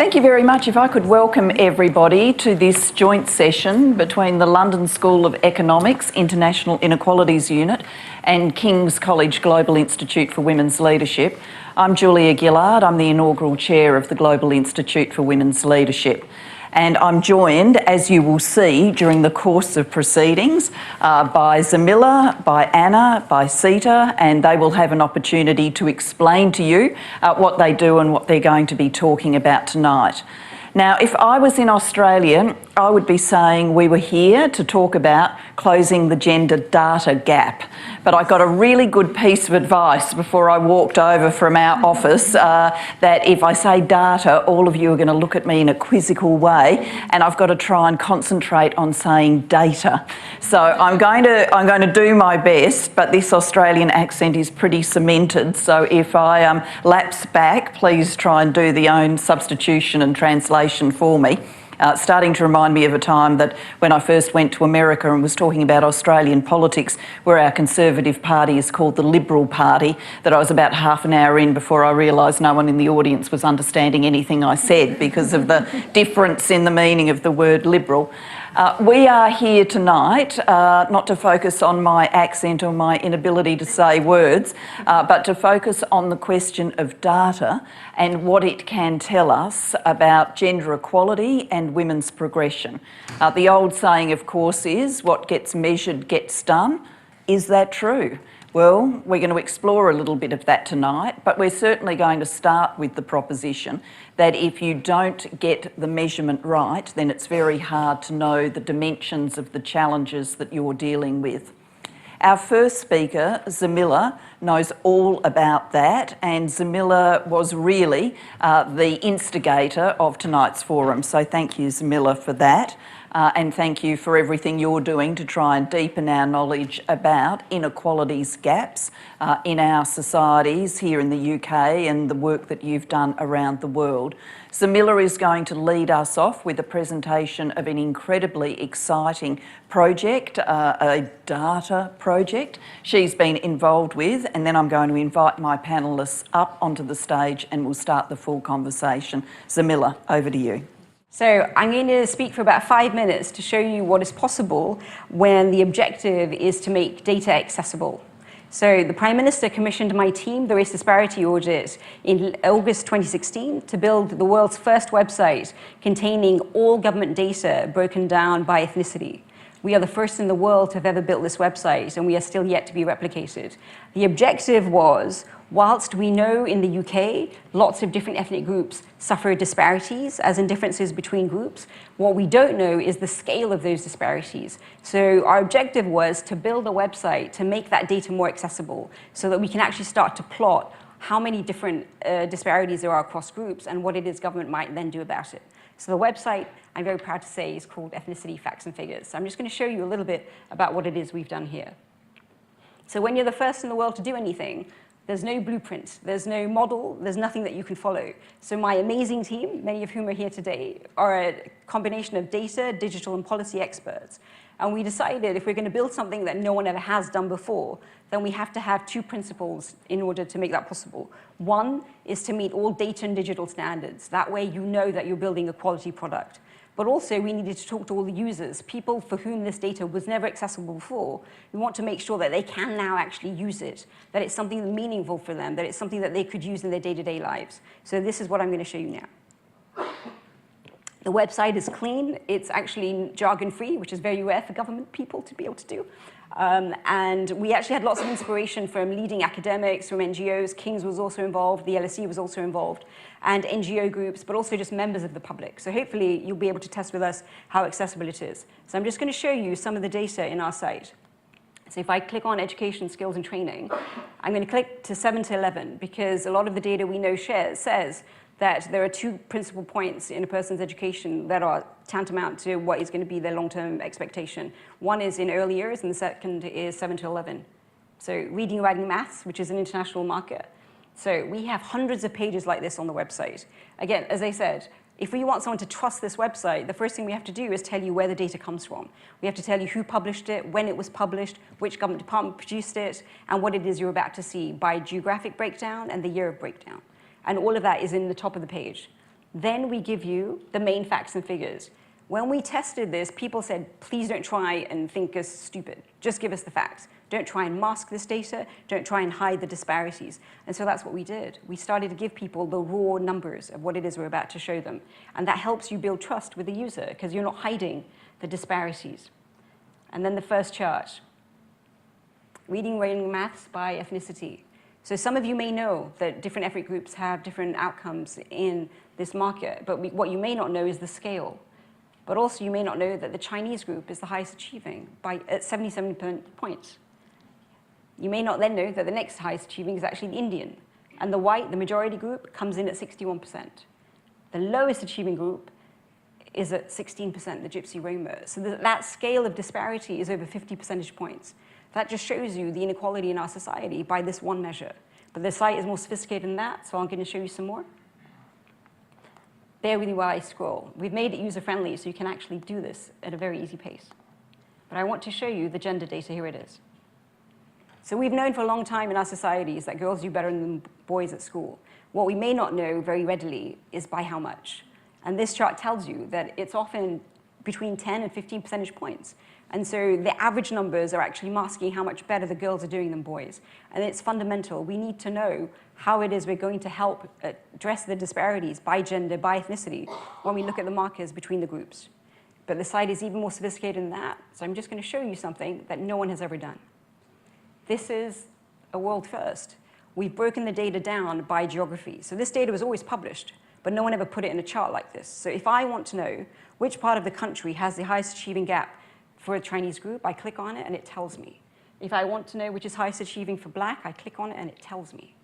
Thank you very much. If I could welcome everybody to this joint session between the London School of Economics International Inequalities Unit and King's College Global Institute for Women's Leadership. I'm Julia Gillard. I'm the inaugural chair of the Global Institute for Women's Leadership. And I'm joined, as you will see during the course of proceedings, by Zamila, by Anna, by Sita, and they will have an opportunity to explain to you what they do and what they're going to be talking about tonight. Now, if I was in Australia, I would be saying we were here to talk about closing the gender data gap. But I got a really good piece of advice before I walked over from our office that if I say data, all of you are going to look at me in a quizzical way, and I've got to try and concentrate on saying data. So I'm going to do my best, but this Australian accent is pretty cemented. So if I lapse back, please try and do the own substitution and translation for me. Starting to remind me of a time that when I first went to America and was talking about Australian politics, where our Conservative Party is called the Liberal Party, that I was about half an hour in before I realised no one in the audience was understanding anything I said because of the difference in the meaning of the word liberal. We are here tonight not to focus on my accent or my inability to say words, but to focus on the question of data and what it can tell us about gender equality and women's progression. The old saying, of course, is what gets measured gets done. Is that true? Well, we're going to explore a little bit of that tonight, but we're certainly going to start with the proposition that if you don't get the measurement right, then it's very hard to know the dimensions of the challenges that you're dealing with. Our first speaker, Zamila, knows all about that, and Zamila was really the instigator of tonight's forum. So thank you, Zamila, for that. And thank you for everything you're doing to try and deepen our knowledge about inequalities gaps in our societies here in the UK and the work that you've done around the world. Zamila is going to lead us off with a presentation of an incredibly exciting project, a data project she's been involved with, and then I'm going to invite my panellists up onto the stage and we'll start the full conversation. Zamila, over to you. So I'm going to speak for about 5 minutes to show you what is possible when the objective is to make data accessible. So the Prime Minister commissioned my team the Race Disparity Audit in August 2016 to build the world's first website containing all government data broken down by ethnicity. We are the first in the world to have ever built this website, and we are still yet to be replicated. The objective was, whilst we know in the UK lots of different ethnic groups suffer disparities, as in differences between groups, what we don't know is the scale of those disparities. So our objective was to build a website to make that data more accessible so that we can actually start to plot how many different disparities there are across groups and what it is government might then do about it. So the website, I'm very proud to say, is called Ethnicity, Facts and Figures. So I'm just going to show you a little bit about what it is we've done here. So when you're the first in the world to do anything, there's no blueprint, there's no model, there's nothing that you can follow. So my amazing team, many of whom are here today, are a combination of data, digital and policy experts. And we decided if we're going to build something that no one ever has done before, then we have to have two principles in order to make that possible. One is to meet all data and digital standards. That way you know that you're building a quality product. But also we needed to talk to all the users, people for whom this data was never accessible before. We want to make sure that they can now actually use it, that it's something meaningful for them, that it's something that they could use in their day-to-day lives. So this is what I'm going to show you now. The website is clean. It's actually jargon-free, which is very rare for government people to be able to do. And we actually had lots of inspiration from leading academics, from NGOs. King's was also involved. The LSE was also involved. And NGO groups, but also just members of the public. So hopefully you'll be able to test with us how accessible it is. So I'm just going to show you some of the data in our site. So if I click on education, skills and training, I'm going to click to 7 to 11 because a lot of the data we know says that there are two principal points in a person's education that are tantamount to what is going to be their long-term expectation. One is in early years, and the second is 7 to 11. So reading, writing, maths, which is an international market. So we have hundreds of pages like this on the website. Again, as I said, if we want someone to trust this website, the first thing we have to do is tell you where the data comes from. We have to tell you who published it, when it was published, which government department produced it, and what it is you're about to see by geographic breakdown and the year of breakdown. And all of that is in the top of the page. Then we give you the main facts and figures. When we tested this, people said, please don't try and think us stupid. Just give us the facts. Don't try and mask this data. Don't try and hide the disparities. And so that's what we did. We started to give people the raw numbers of what it is we're about to show them. And that helps you build trust with the user because you're not hiding the disparities. And then the first chart. Reading, writing, maths by ethnicity. So some of you may know that different ethnic groups have different outcomes in this market, but what you may not know is the scale. But also you may not know that the Chinese group is the highest achieving at 77 points. You may not then know that the next highest achieving is actually the Indian. And the white, the majority group, comes in at 61%. The lowest achieving group is at 16%, the Gypsy Roma. So that scale of disparity is over 50 percentage points. That just shows you the inequality in our society by this one measure. But the site is more sophisticated than that, so I'm going to show you some more. Bear with me while I scroll. We've made it user-friendly, so you can actually do this at a very easy pace. But I want to show you the gender data. Here it is. So we've known for a long time in our societies that girls do better than boys at school. What we may not know very readily is by how much. And this chart tells you that it's often between 10 and 15 percentage points. And so the average numbers are actually masking how much better the girls are doing than boys. And it's fundamental. We need to know how it is we're going to help address the disparities by gender, by ethnicity, when we look at the markers between the groups. But the site is even more sophisticated than that. So I'm just going to show you something that no one has ever done. This is a world first. We've broken the data down by geography. So this data was always published, but no one ever put it in a chart like this. So if I want to know which part of the country has the highest achieving gap for a Chinese group, I click on it and it tells me. If I want to know which is highest achieving for black, I click on it and it tells me.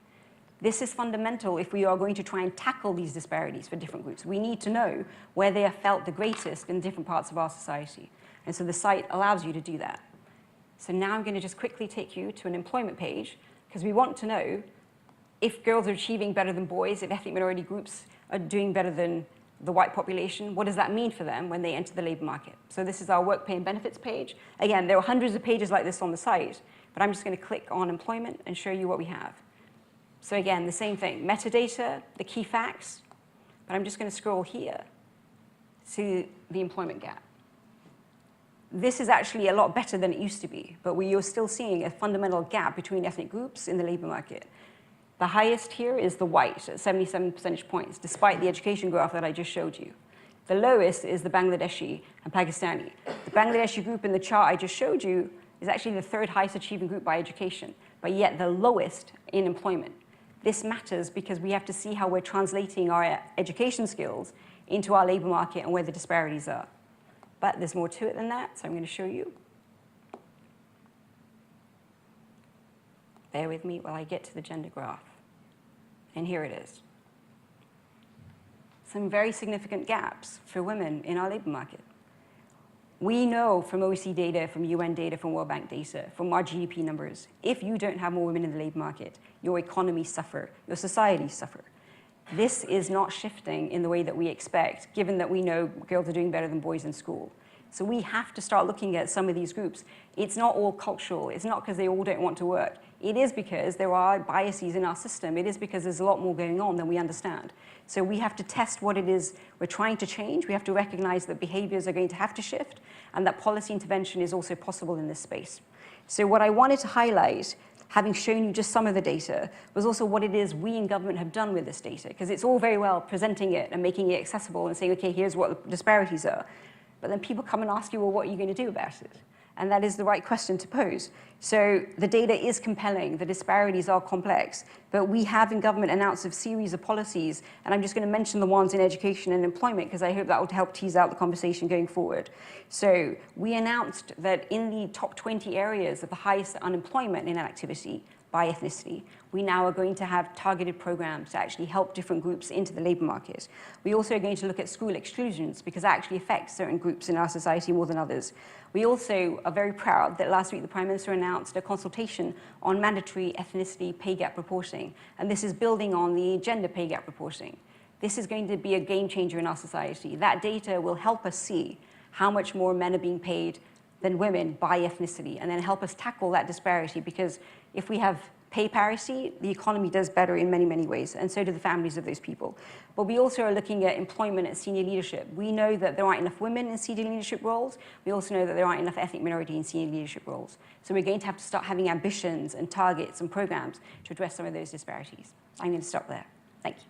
This is fundamental if we are going to try and tackle these disparities for different groups. We need to know where they are felt the greatest in different parts of our society. And so the site allows you to do that. So now I'm going to just quickly take you to an employment page because we want to know if girls are achieving better than boys, if ethnic minority groups are doing better than the white population, what does that mean for them when they enter the labor market? So this is our work pay and benefits page. Again, there are hundreds of pages like this on the site, but I'm just going to click on employment and show you what we have. So again, the same thing, metadata, the key facts, but I'm just going to scroll here to the employment gap. This is actually a lot better than it used to be, but we are still seeing a fundamental gap between ethnic groups in the labor market. The highest here is the white at 77 percentage points, despite the education graph that I just showed you. The lowest is the Bangladeshi and Pakistani. The Bangladeshi group in the chart I just showed you is actually the third highest achieving group by education, but yet the lowest in employment. This matters because we have to see how we're translating our education skills into our labor market and where the disparities are. But there's more to it than that, so I'm going to show you. Bear with me while I get to the gender graph. And here it is. Some very significant gaps for women in our labor market. We know from OECD data, from UN data, from World Bank data, from our GDP numbers, if you don't have more women in the labor market, your economies suffer, your societies suffer. This is not shifting in the way that we expect, given that we know girls are doing better than boys in school. So we have to start looking at some of these groups. It's not all cultural. It's not because they all don't want to work. It is because there are biases in our system. It is because there's a lot more going on than we understand. So we have to test what it is we're trying to change. We have to recognize that behaviors are going to have to shift and that policy intervention is also possible in this space. So what I wanted to highlight, having shown you just some of the data, was also what it is we in government have done with this data. Because it's all very well presenting it and making it accessible and saying, okay, here's what the disparities are. But then people come and ask you, well, what are you going to do about it? And that is the right question to pose. So the data is compelling, the disparities are complex, but we have in government announced a series of policies, and I'm just going to mention the ones in education and employment because I hope that will help tease out the conversation going forward. So we announced that in the top 20 areas of the highest unemployment in activity by ethnicity, we now are going to have targeted programs to actually help different groups into the labor market. We also are going to look at school exclusions because that actually affects certain groups in our society more than others. We also are very proud that last week the Prime Minister announced a consultation on mandatory ethnicity pay gap reporting, and this is building on the gender pay gap reporting. This is going to be a game changer in our society. That data will help us see how much more men are being paid than women by ethnicity, and then help us tackle that disparity, because if we have pay parity, the economy does better in many, many ways, and so do the families of those people. But we also are looking at employment and senior leadership. We know that there aren't enough women in senior leadership roles. We also know that there aren't enough ethnic minority in senior leadership roles. So we're going to have to start having ambitions and targets and programs to address some of those disparities. I'm going to stop there. Thank you.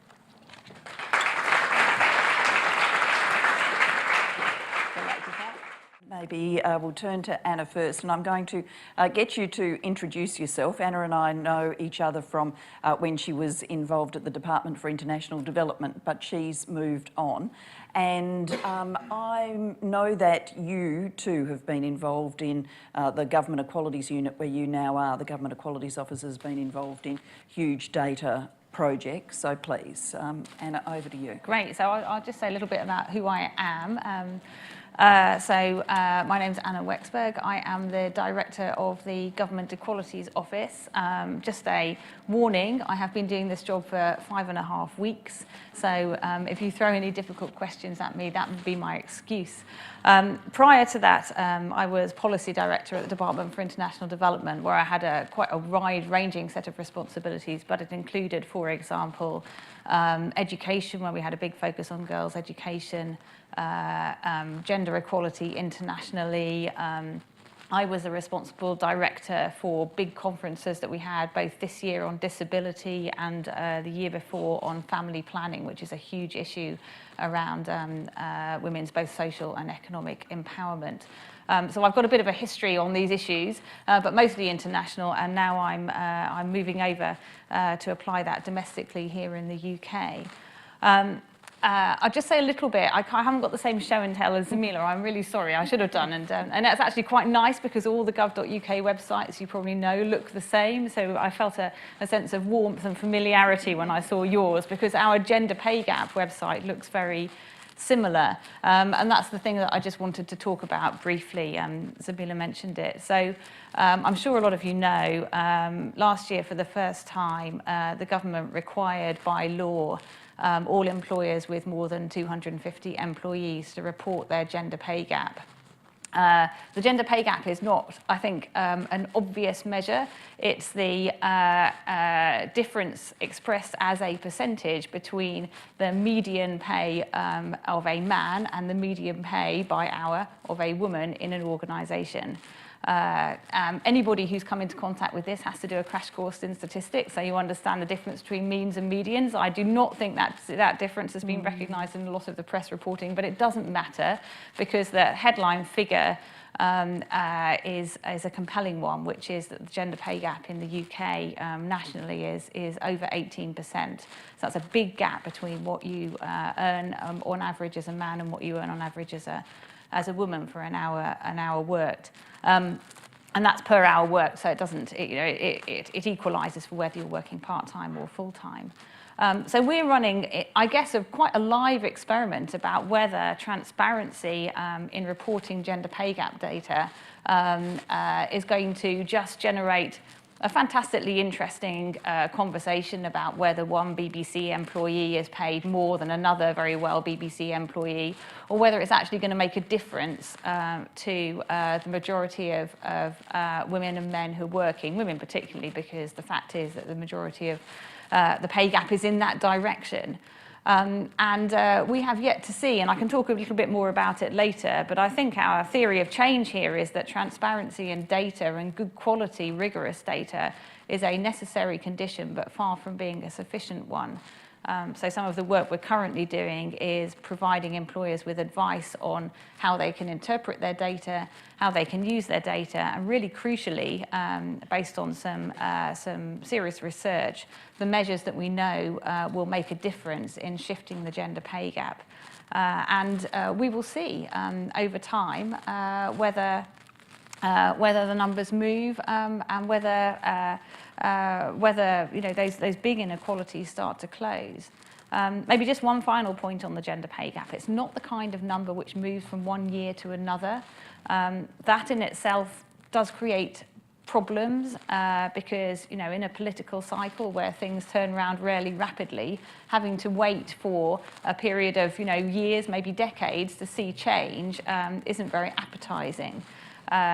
Maybe we'll turn to Anna first, and I'm going to get you to introduce yourself. Anna and I know each other from when she was involved at the Department for International Development, but she's moved on. And I know that you too have been involved in the Government Equalities Unit, where you now are. The Government Equalities Office has been involved in huge data projects. So please, Anna, over to you. Great. So I'll just say a little bit about who I am. My name's Anna Wicksberg. I am the Director of the Government Equalities Office. Just a warning, I have been doing this job for 5.5 weeks, so if you throw any difficult questions at me, that would be my excuse. Prior to that, I was Policy Director at the Department for International Development, where I had quite a wide-ranging set of responsibilities, but it included, for example, education, where we had a big focus on girls' education, gender equality internationally. I was the responsible director for big conferences that we had both this year on disability and the year before on family planning, which is a huge issue around women's both social and economic empowerment. So I've got a bit of a history on these issues, but mostly international, and now I'm moving over to apply that domestically here in the UK. I'll just say a little bit. I haven't got the same show and tell as Zamila. I'm really sorry. I should have done. And that's actually quite nice because all the gov.uk websites, you probably know, look the same. So I felt a sense of warmth and familiarity when I saw yours, because our gender pay gap website looks very similar. And that's the thing that I just wanted to talk about briefly. Zamila mentioned it. So I'm sure a lot of you know, last year for the first time, the government required by law all employers with more than 250 employees to report their gender pay gap. The gender pay gap is not, I think, an obvious measure. It's the difference expressed as a percentage between the median pay of a man and the median pay by hour of a woman in an organisation. Anybody who's come into contact with this has to do a crash course in statistics, so you understand the difference between means and medians. I do not think that difference has been recognised in a lot of the press reporting, but it doesn't matter because the headline figure is a compelling one, which is that the gender pay gap in the UK nationally is over 18%. So that's a big gap between what you earn on average as a man and what you earn on average as a woman for an hour worked. And that's per hour worked, so it doesn't, it equalises for whether you're working part-time or full-time. So we're running, I guess, quite a live experiment about whether transparency in reporting gender pay gap data is going to just generate a fantastically interesting conversation about whether one BBC employee is paid more than another very well BBC employee, or whether it's actually going to make a difference to the majority of women and men who are working, women particularly, because the fact is that the majority of the pay gap is in that direction. And we have yet to see, and I can talk a little bit more about it later, but I think our theory of change here is that transparency in data and good quality, rigorous data is a necessary condition, but far from being a sufficient one. So some of the work we're currently doing is providing employers with advice on how they can interpret their data, how they can use their data, and really crucially, based on some serious research, the measures that we know will make a difference in shifting the gender pay gap. And we will see over time whether the numbers move and whether those big inequalities start to close. Maybe just one final point on the gender pay gap. It's not the kind of number which moves from one year to another. That in itself does create problems because, in a political cycle where things turn around really rapidly, having to wait for a period of, years, maybe decades to see change isn't very appetizing.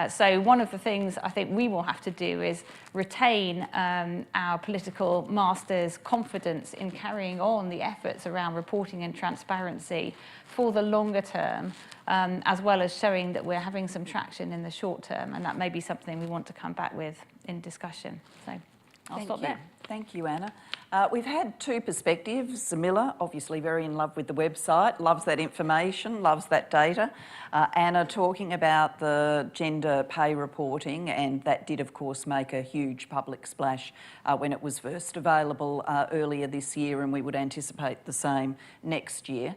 So one of the things I think we will have to do is retain our political masters' confidence in carrying on the efforts around reporting and transparency for the longer term, as well as showing that we're having some traction in the short term, and that may be something we want to come back with in discussion. So I'll stop there. Thank you, Anna. We've had two perspectives. Zamila, obviously very in love with the website, loves that information, loves that data. Anna talking about the gender pay reporting, and that did, of course, make a huge public splash when it was first available earlier this year, and we would anticipate the same next year.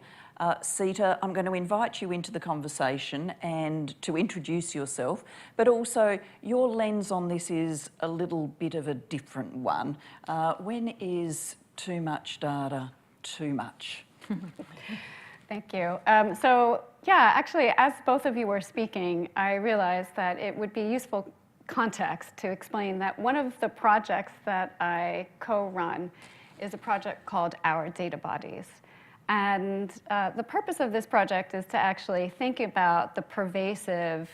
Sita, I'm going to invite you into the conversation and to introduce yourself, but also your lens on this is a little bit of a different one. When is too much data too much? Thank you. Actually, as both of you were speaking, I realized that it would be useful context to explain that one of the projects that I co-run is a project called Our Data Bodies. And the purpose of this project is to actually think about the pervasive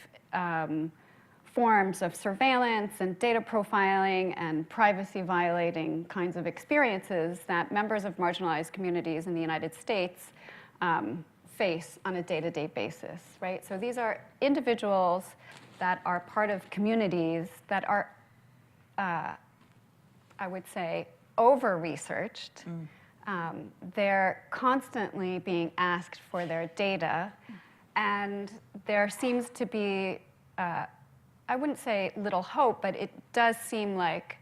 forms of surveillance and data profiling and privacy violating kinds of experiences that members of marginalized communities in the United States face on a day-to-day basis, right? So these are individuals that are part of communities that are, I would say, over-researched. They're constantly being asked for their data, and there seems to be, I wouldn't say little hope, but it does seem like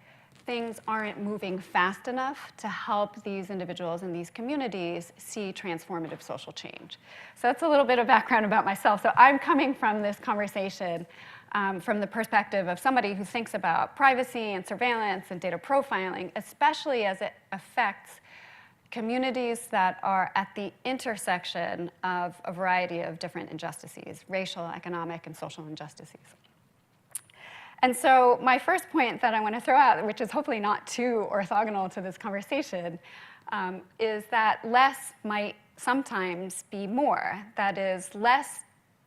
things aren't moving fast enough to help these individuals in these communities see transformative social change. So that's a little bit of background about myself. So I'm coming from this conversation from the perspective of somebody who thinks about privacy and surveillance and data profiling, especially as it affects communities that are at the intersection of a variety of different injustices, racial, economic, and social injustices. And so my first point that I want to throw out, which is hopefully not too orthogonal to this conversation, is that less might sometimes be more. That is, less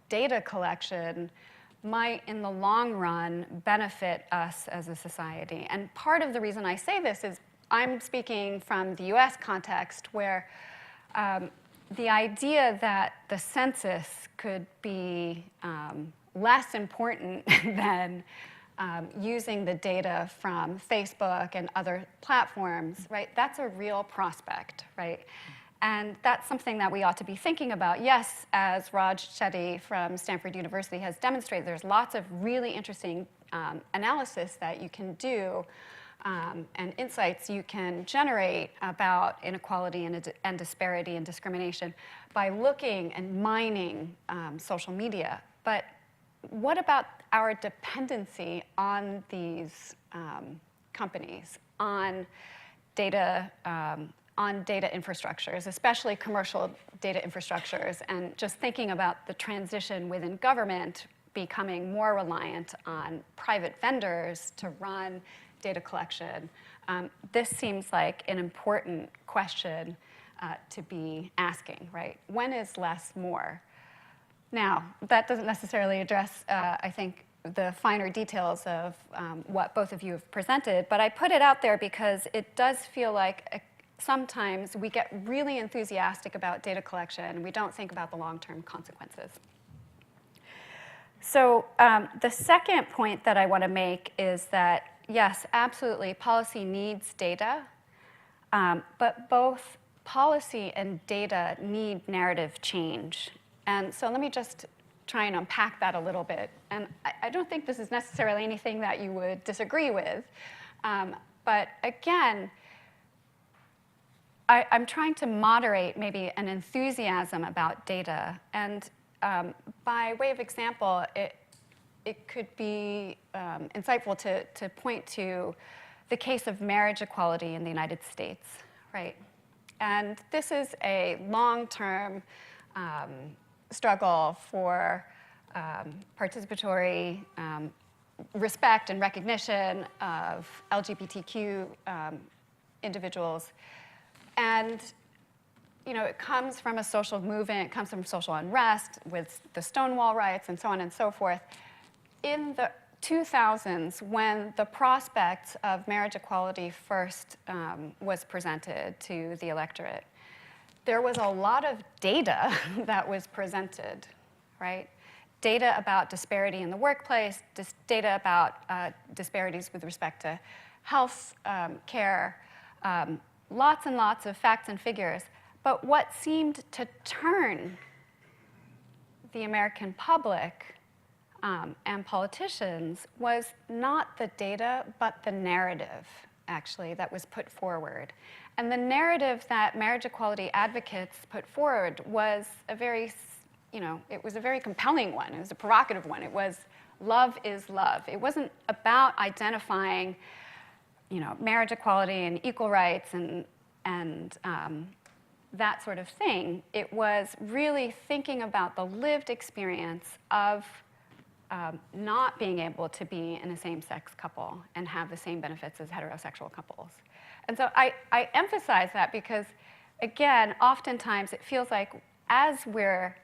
data collection might, in the long run, benefit us as a society. And part of the reason I say this is I'm speaking from the US context, where the idea that the census could be less important than using the data from Facebook and other platforms, right? That's a real prospect, right? And that's something that we ought to be thinking about. Yes, as Raj Chetty from Stanford University has demonstrated, there's lots of really interesting analysis that you can do and insights you can generate about inequality and disparity and discrimination by looking and mining social media. But what about our dependency on these companies, on data infrastructures, especially commercial data infrastructures, and just thinking about the transition within government becoming more reliant on private vendors to run data collection? This seems like an important question to be asking, right? When is less more? Now, that doesn't necessarily address, I think, the finer details of what both of you have presented, but I put it out there because it does feel like sometimes we get really enthusiastic about data collection and we don't think about the long-term consequences. So the second point that I want to make is that, yes, absolutely, policy needs data, but both policy and data need narrative change. And so let me just try and unpack that a little bit. And I don't think this is necessarily anything that you would disagree with. But again, I'm trying to moderate maybe an enthusiasm about data. And by way of example, it could be insightful to point to the case of marriage equality in the United States, right? And this is a long-term struggle for participatory respect and recognition of LGBTQ individuals. And it comes from a social movement, it comes from social unrest with the Stonewall riots and so on and so forth. in the 2000s, when the prospects of marriage equality first was presented to the electorate, there was a lot of data that was presented, right? Data about disparity in the workplace, data about disparities with respect to health care, lots and lots of facts and figures. But what seemed to turn the American public and politicians was not the data, but the narrative, actually, that was put forward. And the narrative that marriage equality advocates put forward was a very, it was a very compelling one. It was a provocative one. It was love is love. It wasn't about identifying, marriage equality and equal rights and that sort of thing. It was really thinking about the lived experience of not being able to be in a same-sex couple and have the same benefits as heterosexual couples. And so I emphasize that because, again, oftentimes it feels like as we're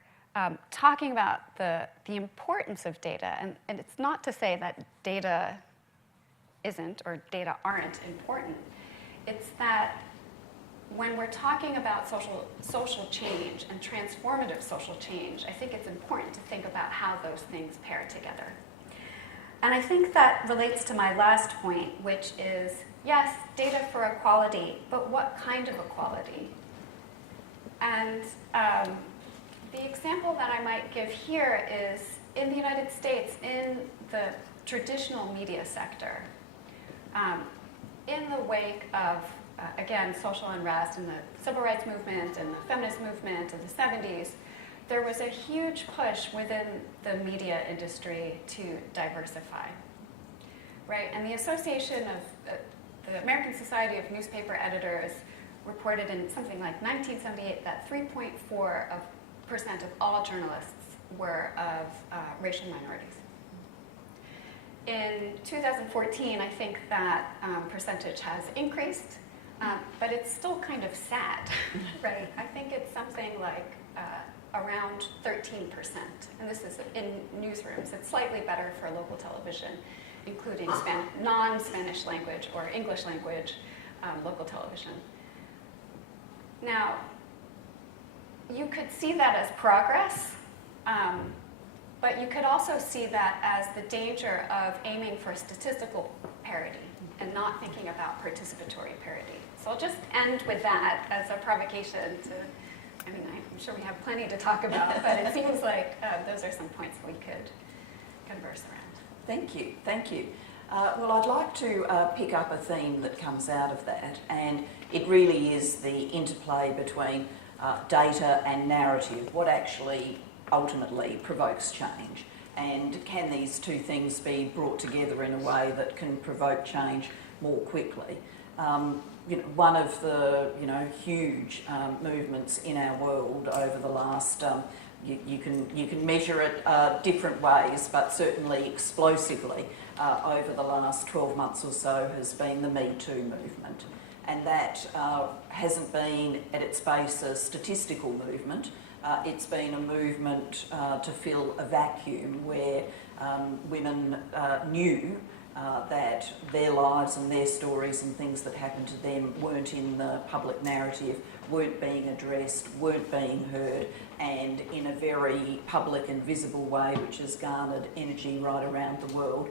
talking about the importance of data, and it's not to say that data isn't or data aren't important, it's that when we're talking about social change and transformative social change, I think it's important to think about how those things pair together. And I think that relates to my last point, which is, yes, data for equality, but what kind of equality? And the example that I might give here is in the United States, in the traditional media sector, in the wake of again, social unrest and the civil rights movement and the feminist movement of the 70s, there was a huge push within the media industry to diversify, right? And the Association of the American Society of Newspaper Editors reported in something like 1978 that 3.4% of all journalists were of racial minorities. In 2014, I think that percentage has increased. But it's still kind of sad, right? I think it's something like around 13%. And this is in newsrooms. It's slightly better for local television, including non-Spanish language or English language local television. Now, you could see that as progress, but you could also see that as the danger of aiming for statistical parity and not thinking about participatory parity. So I'll just end with that as a provocation to, I'm sure we have plenty to talk about, but it seems like those are some points we could converse around. Thank you, thank you. Well, I'd like to pick up a theme that comes out of that, and it really is the interplay between data and narrative, what actually ultimately provokes change. And can these two things be brought together in a way that can provoke change more quickly? One of the huge movements in our world over the last, you can measure it different ways, but certainly explosively over the last 12 months or so has been the Me Too movement. And that hasn't been at its base a statistical movement. It's been a movement to fill a vacuum where women knew that their lives and their stories and things that happened to them weren't in the public narrative, weren't being addressed, weren't being heard, and in a very public and visible way, which has garnered energy right around the world,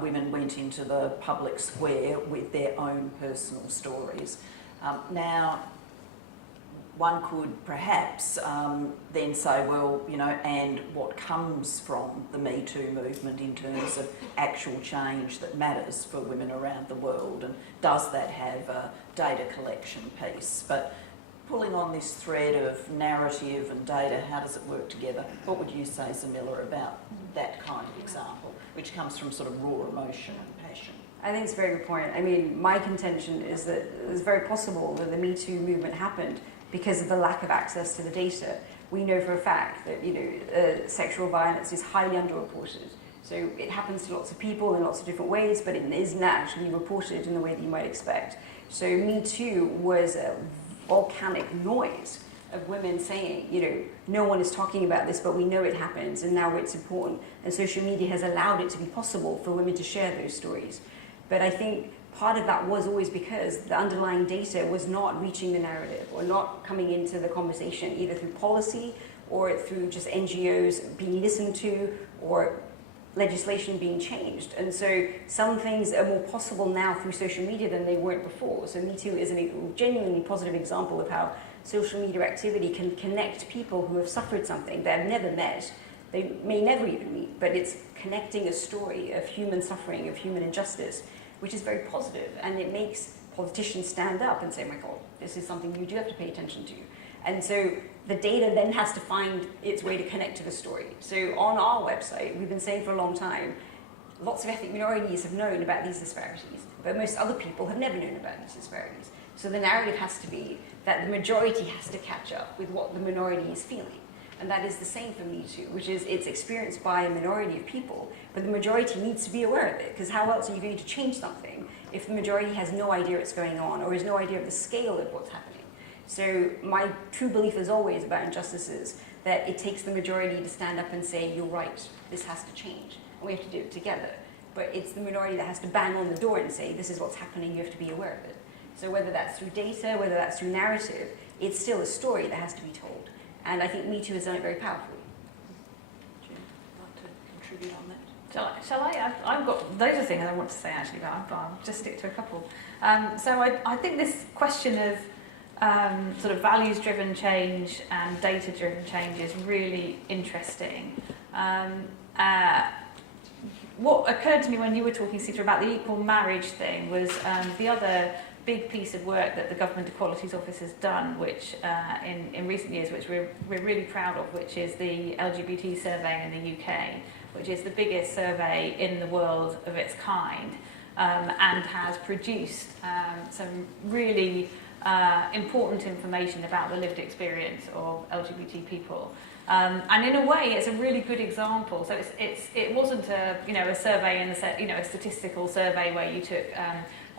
women went into the public square with their own personal stories. Now, one could perhaps then say, well, and what comes from the Me Too movement in terms of actual change that matters for women around the world, and does that have a data collection piece? But pulling on this thread of narrative and data, how does it work together? What would you say, Zamila, about that kind of example, which comes from sort of raw emotion and passion? I think it's a very good point. I mean, my contention is that it's very possible that the Me Too movement happened because of the lack of access to the data. We know for a fact that sexual violence is highly underreported. So it happens to lots of people in lots of different ways, but it isn't actually reported in the way that you might expect. So Me Too was a volcanic noise of women saying, you know, no one is talking about this, but we know it happens, and now it's important. And social media has allowed it to be possible for women to share those stories. But I think part of that was always because the underlying data was not reaching the narrative or not coming into the conversation, either through policy or through just NGOs being listened to or legislation being changed. And so some things are more possible now through social media than they weren't before. So Me Too is a genuinely positive example of how social media activity can connect people who have suffered something they have never met. They may never even meet, but it's connecting a story of human suffering, of human injustice, which is very positive, and it makes politicians stand up and say, oh my God, this is something you do have to pay attention to. And so the data then has to find its way to connect to the story. So on our website, we've been saying for a long time, lots of ethnic minorities have known about these disparities, but most other people have never known about these disparities. So the narrative has to be that the majority has to catch up with what the minority is feeling. And that is the same for Me Too, which is it's experienced by a minority of people, but the majority needs to be aware of it, because how else are you going to change something if the majority has no idea what's going on or has no idea of the scale of what's happening? So my true belief is always about injustice is that it takes the majority to stand up and say, you're right, this has to change, and we have to do it together. But it's the minority that has to bang on the door and say, this is what's happening, you have to be aware of it. So whether that's through data, whether that's through narrative, it's still a story that has to be told. And I think Me Too has done it very powerfully. Would you like to contribute on that? Shall I? I've got those are things I want to say actually, but I'll just stick to a couple. So I think this question of sort of values-driven change and data-driven change is really interesting. What occurred to me when you were talking, Sita, about the equal marriage thing was the other big piece of work that the Government Equalities Office has done, which in recent years, which we're really proud of, which is the LGBT survey in the UK, which is the biggest survey in the world of its kind, and has produced some really important information about the lived experience of LGBT people. And in a way, it's a really good example. So it wasn't a survey in the a statistical survey where you took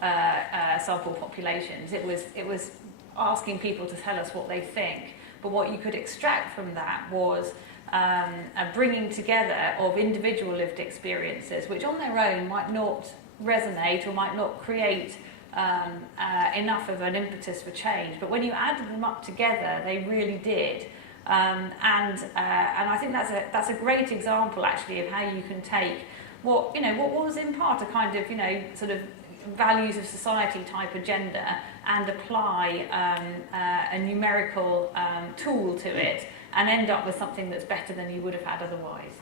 sample populations. It was asking people to tell us what they think. But what you could extract from that was a bringing together of individual lived experiences, which on their own might not resonate or might not create enough of an impetus for change. But when you added them up together, they really did. And I think that's a great example actually of how you can take what was in part a kind of sort of values of society type agenda and apply a numerical tool to it and end up with something that's better than you would have had otherwise.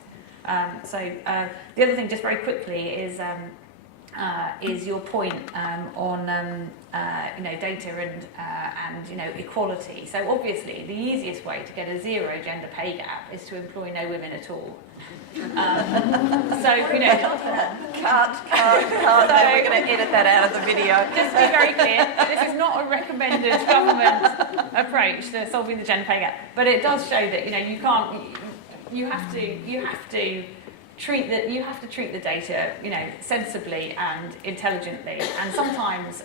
So the other thing, just very quickly, is your point on data and equality. So obviously the easiest way to get a zero gender pay gap is to employ no women at all. Cut. We're going to edit that out of the video. Just to be very clear, this is not a recommended government approach to solving the gender pay gap, but it does show that you have to treat the data sensibly and intelligently, and sometimes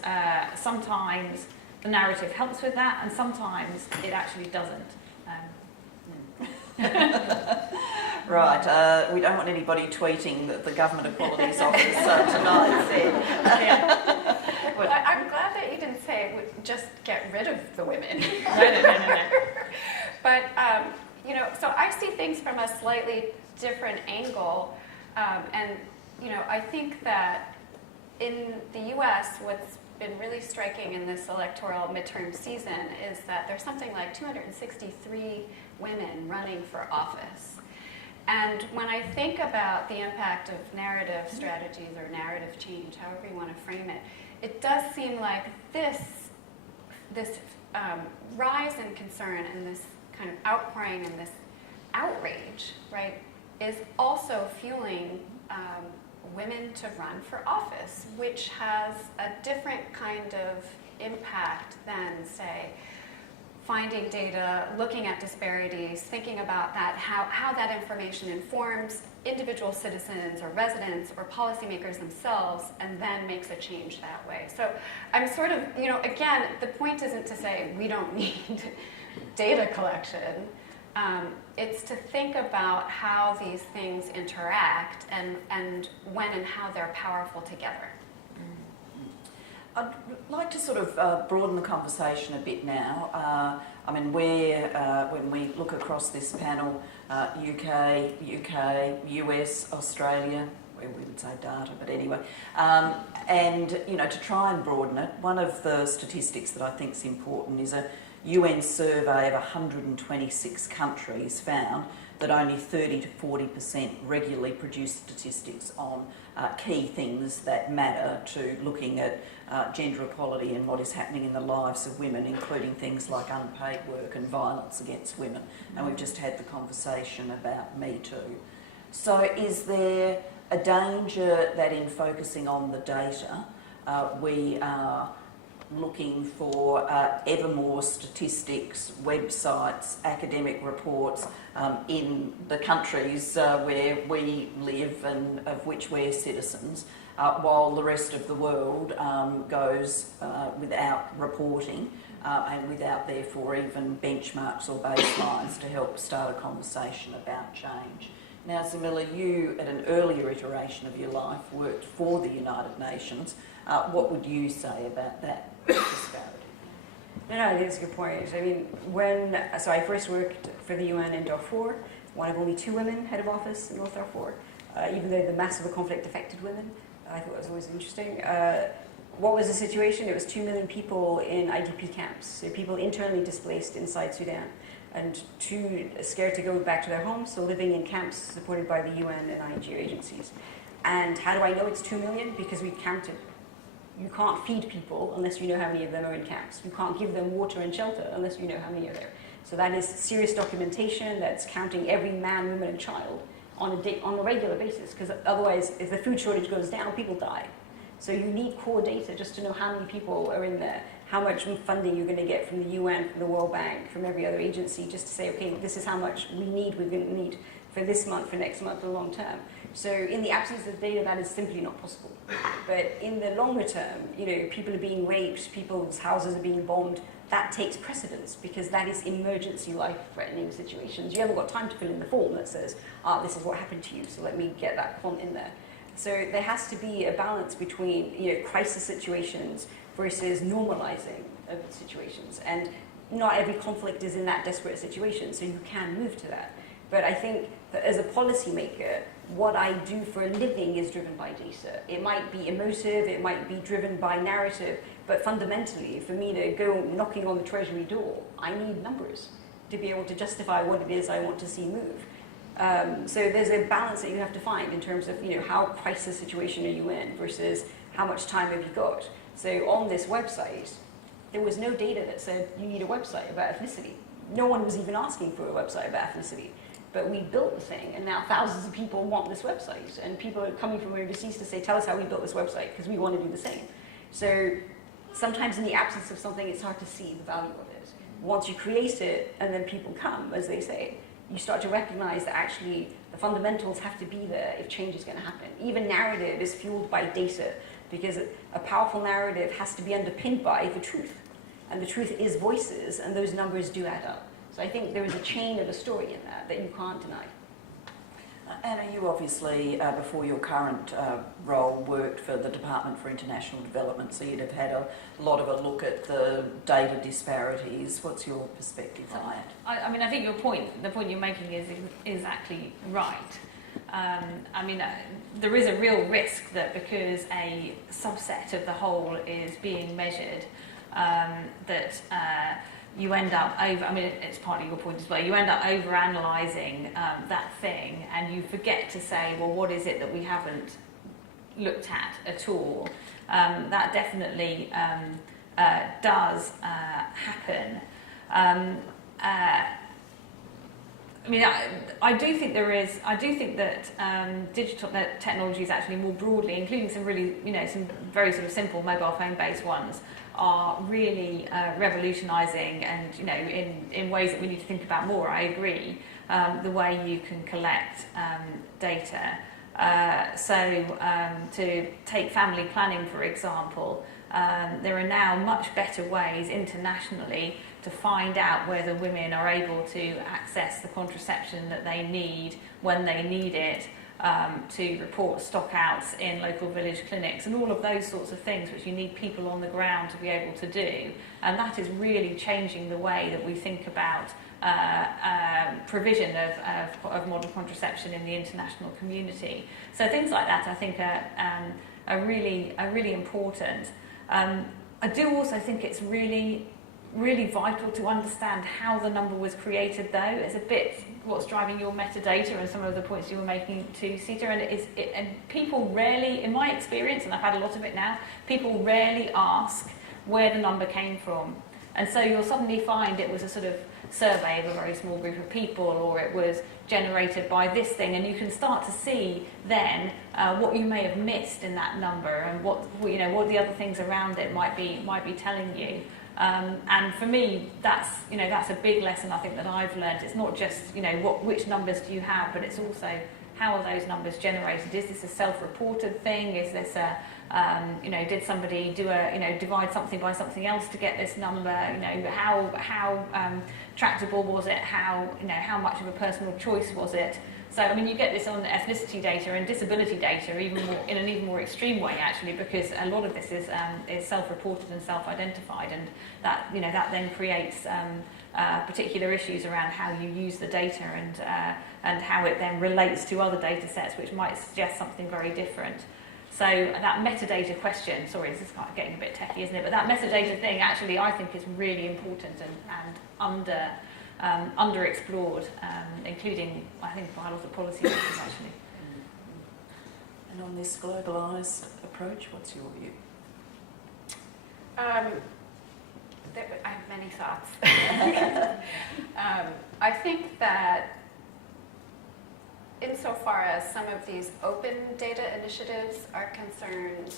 the narrative helps with that, and sometimes it actually doesn't. Right, we don't want anybody tweeting that the Government Equalities Office tonight said. Well, I'm glad that you didn't say just get rid of the women. No. But, so I see things from a slightly different angle. I think that in the US, what's been really striking in this electoral midterm season is that there's something like 263 women running for office. And when I think about the impact of narrative strategies or narrative change, however you want to frame it, it does seem like this rise in concern and this kind of outpouring and this outrage, right, is also fueling women to run for office, which has a different kind of impact than, say, finding data, looking at disparities, thinking about that, how that information informs individual citizens or residents or policymakers themselves, and then makes a change that way. So I'm sort of, again, the point isn't to say we don't need data collection. It's to think about how these things interact and when and how they're powerful together. I'd like to sort of broaden the conversation a bit now. I mean, when we look across this panel, UK, US, Australia, we would say data, but anyway, and, you know, to try and broaden it, one of the statistics that I think is important is a UN survey of 126 countries found that only 30 to 40% regularly produce statistics on key things that matter to looking at gender equality and what is happening in the lives of women, including things like unpaid work and violence against women. And we've just had the conversation about Me Too. So is there a danger that in focusing on the data, we are looking for ever more statistics, websites, academic reports in the countries where we live and of which we're citizens, while the rest of the world goes without reporting and without therefore even benchmarks or baselines to help start a conversation about change. Now, Zamila, you at an earlier iteration of your life worked for the United Nations. What would you say about that disparity? No, I think it's a good point. I mean, so I first worked for the UN in Darfur, one of only 2 women head of office in North Darfur, even though the massive conflict affected women. I thought it was always interesting. What was the situation? It was 2 million people in IDP camps, so people internally displaced inside Sudan, and too scared to go back to their homes, so living in camps supported by the UN and INGO agencies. And how do I know it's 2 million? Because we counted. You can't feed people unless you know how many of them are in camps. You can't give them water and shelter unless you know how many are there. So that is serious documentation that's counting every man, woman, and child on a regular basis, because otherwise, if the food shortage goes down, people die. So you need core data just to know how many people are in there, how much funding you're going to get from the UN, from the World Bank, from every other agency, just to say, okay, this is how much we're going to need for this month, for next month, for the long term. So in the absence of data, that is simply not possible. But in the longer term, you know, people are being raped, people's houses are being bombed. That takes precedence because that is emergency life-threatening situations. You haven't got time to fill in the form that says, this is what happened to you, so let me get that font in there. So there has to be a balance between, you know, crisis situations versus normalizing of situations. And not every conflict is in that desperate situation, so you can move to that. But I think that as a policymaker, what I do for a living is driven by data. It might be emotive, it might be driven by narrative, but fundamentally, for me to go knocking on the Treasury door, I need numbers to be able to justify what it is I want to see move. So there's a balance that you have to find in terms of, you know, how crisis situation are you in versus how much time have you got. So on this website, there was no data that said you need a website about ethnicity. No one was even asking for a website about ethnicity. But we built the thing, and now thousands of people want this website, and people are coming from overseas to say, tell us how we built this website, because we want to do the same. So sometimes in the absence of something, it's hard to see the value of it. Once you create it, and then people come, as they say, you start to recognize that actually the fundamentals have to be there if change is going to happen. Even narrative is fueled by data, because a powerful narrative has to be underpinned by the truth. And the truth is voices, and those numbers do add up. So I think there is a chain of a story in that you can't deny. Anna, you obviously, before your current role, worked for the Department for International Development, so you'd have had a lot of a look at the data disparities. What's your perspective on that? I mean, I think the point you're making is exactly right. I mean, there is a real risk that because a subset of the whole is being measured, that you end up it's part of your point as well, you end up over-analysing that thing, and you forget to say, well, what is it that we haven't looked at all? That definitely does happen. I mean, I do think that digital technologies actually more broadly, including some really, some very sort of simple mobile phone-based ones, are really revolutionising, and in ways that we need to think about more. I agree. The way you can collect data To take family planning, for example, there are now much better ways internationally to find out whether women are able to access the contraception that they need when they need it, to report stockouts in local village clinics and all of those sorts of things which you need people on the ground to be able to do. And that is really changing the way that we think about provision of modern contraception in the international community. So things like that I think are really important. I do also think it's really vital to understand how the number was created, though. It's a bit what's driving your metadata and some of the points you were making too, Sita. And people rarely, in my experience, and I've had a lot of it now, people rarely ask where the number came from. And so you'll suddenly find it was a sort of survey of a very small group of people, or it was generated by this thing, and you can start to see then what you may have missed in that number and what the other things around it might be telling you. And for me, that's a big lesson I think that I've learned. It's not just which numbers do you have, but it's also how are those numbers generated? Is this a self-reported thing? Is this a did somebody do divide something by something else to get this number? How tractable was it? How much of a personal choice was it? So I mean, you get this on ethnicity data and disability data in an even more extreme way, actually, because a lot of this is self-reported and self-identified, and that then creates particular issues around how you use the data and how it then relates to other data sets, which might suggest something very different. So that metadata question, sorry, this is kind of getting a bit techy, isn't it? But that metadata thing, actually, I think is really important and underexplored, including, I think, by a lot of policymakers, actually. And on this globalised approach, what's your view? I have many thoughts. I think that insofar as some of these open data initiatives are concerned,